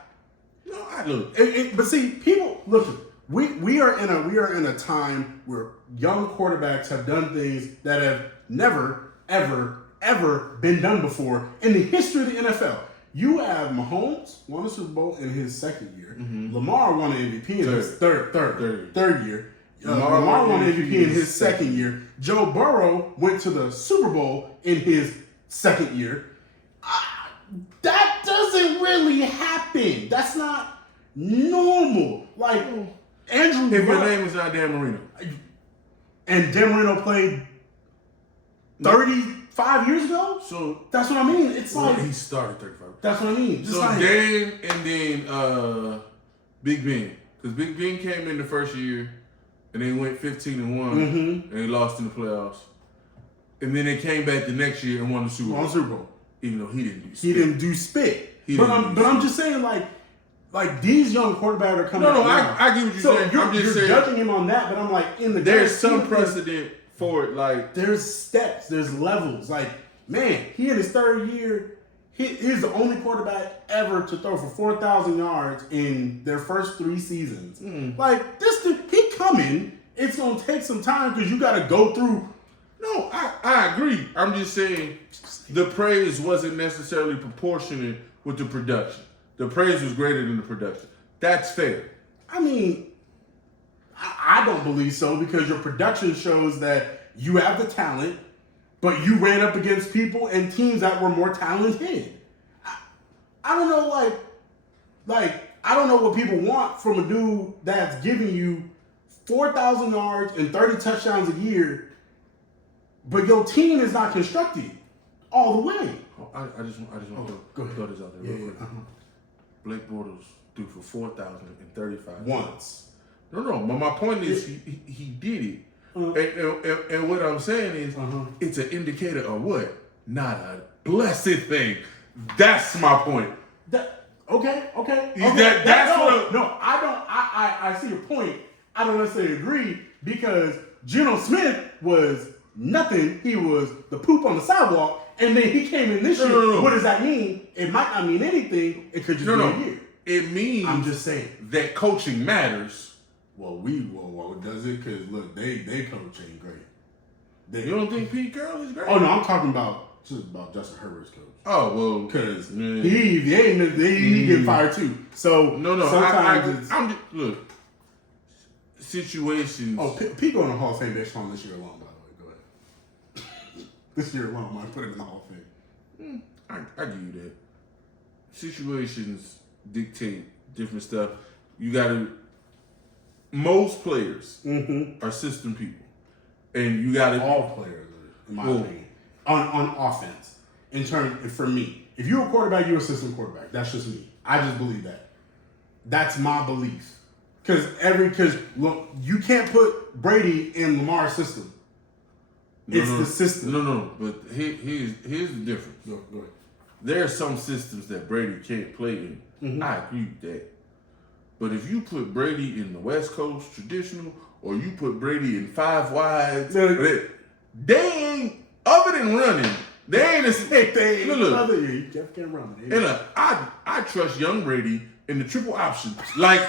No, I look. But see, people look. We are in a time where young quarterbacks have done things that have never, ever been done before in the history of the NFL. You have Mahomes won a Super Bowl in his 2nd year. Mm-hmm. Lamar won an MVP in his third year. Lamar won an MVP in his 2nd year. Joe Burrow went to the Super Bowl in his 2nd year. That does doesn't really happen. That's not normal. Like Andrew If your Luck name is not Dan Marino. and Dan Marino played 35 years ago. So That's what I mean. It's like he started 35. that's what I mean. Just So like Dan and then Big Ben. Because Big Ben came in the first year and they went 15-1 and they lost in the playoffs. And then they came back the next year and won the Super Bowl. on Super Bowl. Even though he didn't do He didn't do spit. But I'm just saying like these young quarterbacks are coming. No, out now. I get what you're So saying. I'm just you're saying judging him on that, but I'm like in the there's grand some scheme of things, precedent for it. Like there's steps, there's levels. Like, man, he in his third year, he's the only quarterback ever to throw for 4,000 yards in their first 3 seasons. Like, this dude, he coming. It's going to take some time because you got to go through. no, I agree. I'm just saying the praise wasn't necessarily proportionate with the production. The praise was greater than the production. That's fair. I mean, I don't believe so because your production shows that you have the talent, but you ran up against people and teams that were more talented. I don't know, like I don't know what people want from a dude that's giving you 4,000 yards and 30 touchdowns a year, but your team is not constructed all the way. Oh, I just want to throw this out there real quick. Blake Bortles threw for 4,035 Once. No, but my point is he did it. And what I'm saying is it's an indicator of what? Not a blessed thing. That's my point. Okay. That's what No, I don't. I see your point. I don't necessarily agree because Geno Smith was nothing. He was the poop on the sidewalk, and then he came in this year. No. What does that mean? It might not mean anything. It could just be a year. It means I'm just saying that coaching matters. Well, does it? Because look, they coach ain't great. You don't think Pete Carroll is great? Oh no, I'm talking about Justin Herbert's coach. Oh well, because he get fired too. So no. Sometimes look. Situations. Oh, Pete going to the Hall of Fame based on this year alone. By the way, go ahead. This year alone, I put him in the Hall of Fame. I give you that. Situations dictate different stuff. You got to. Most players are system people, and you got to. All players, in my opinion, on offense. In terms, for me, if you're a quarterback, you're a system quarterback. That's just me. I just believe that. That's my belief. Because look, you can't put Brady in Lamar's system. It's the system. No. But here's the difference. Go ahead. There are some systems that Brady can't play in. I agree with that. But if you put Brady in the West Coast traditional, or you put Brady in 5 wides, they ain't, other than running, they ain't the same thing. Look, you can't run. And look, I trust young Brady in the triple option. Like,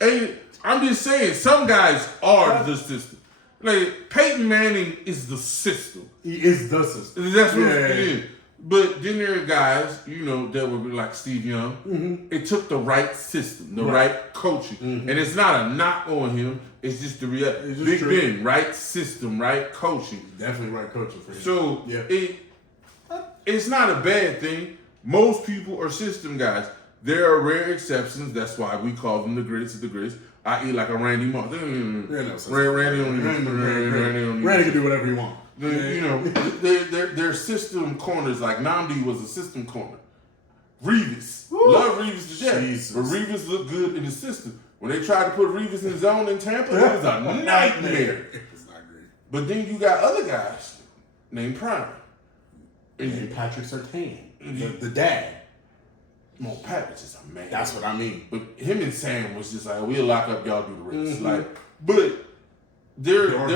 I'm just saying, some guys are the system. Like, Peyton Manning is the system. He is the system. That's what it is. But then there are guys, that were like Steve Young. It took the right system, the right coaching. And it's not a knock on him. It's just the reality. Big Ben, right system, right coaching. Definitely right coaching for him. So it's not a bad thing. Most people are system guys. There are rare exceptions. That's why we call them the greatest of the greatest. I.e. like a Randy Moss. Randy can do whatever he wants. They're system corners. Like Namdi was a system corner. Revis. Love Revis to death. But Revis looked good in the system. When they tried to put Revis in zone in Tampa, it was a nightmare. It's not great. But then you got other guys named Prime. And Patrick Surtain, the dad. Mo Patrick is a man. That's what I mean. But him and Sam was just like, we'll lock up, y'all do the rest. Like, but there are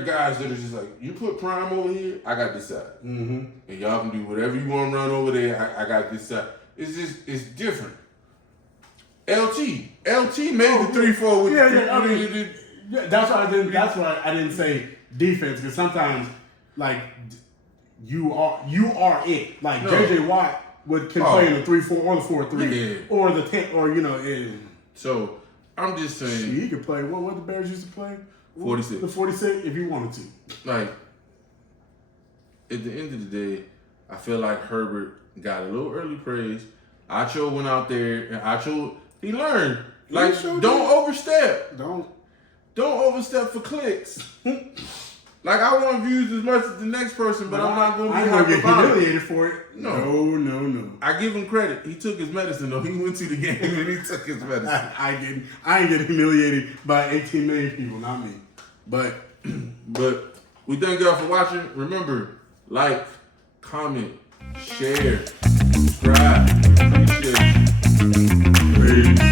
guys that are just like, you put Prime over here, I got this side. And y'all can do whatever you want to run over there, I got this side. It's different. LT made the 3-4 with that's why I didn't say defense, because sometimes like you are it. Like JJ Watt can play in the 3-4 or the 4-3 or the 10 or So I'm just saying he could play. What the Bears used to play? 46. The 46 if he wanted to. Like at the end of the day, I feel like Herbert got a little early praise. Acho went out there and Acho, he learned. Like, sure don't did. overstep. Don't. Don't overstep for clicks. Like, I want views as much as the next person, but I'm not going to be I'm gonna get hyperbolic. humiliated for it. No. I give him credit. He took his medicine, though. He went to the game and he took his medicine. I ain't getting humiliated by 18 million people, not me. But we thank y'all for watching. Remember, like, comment, share, subscribe. Appreciate you. Peace.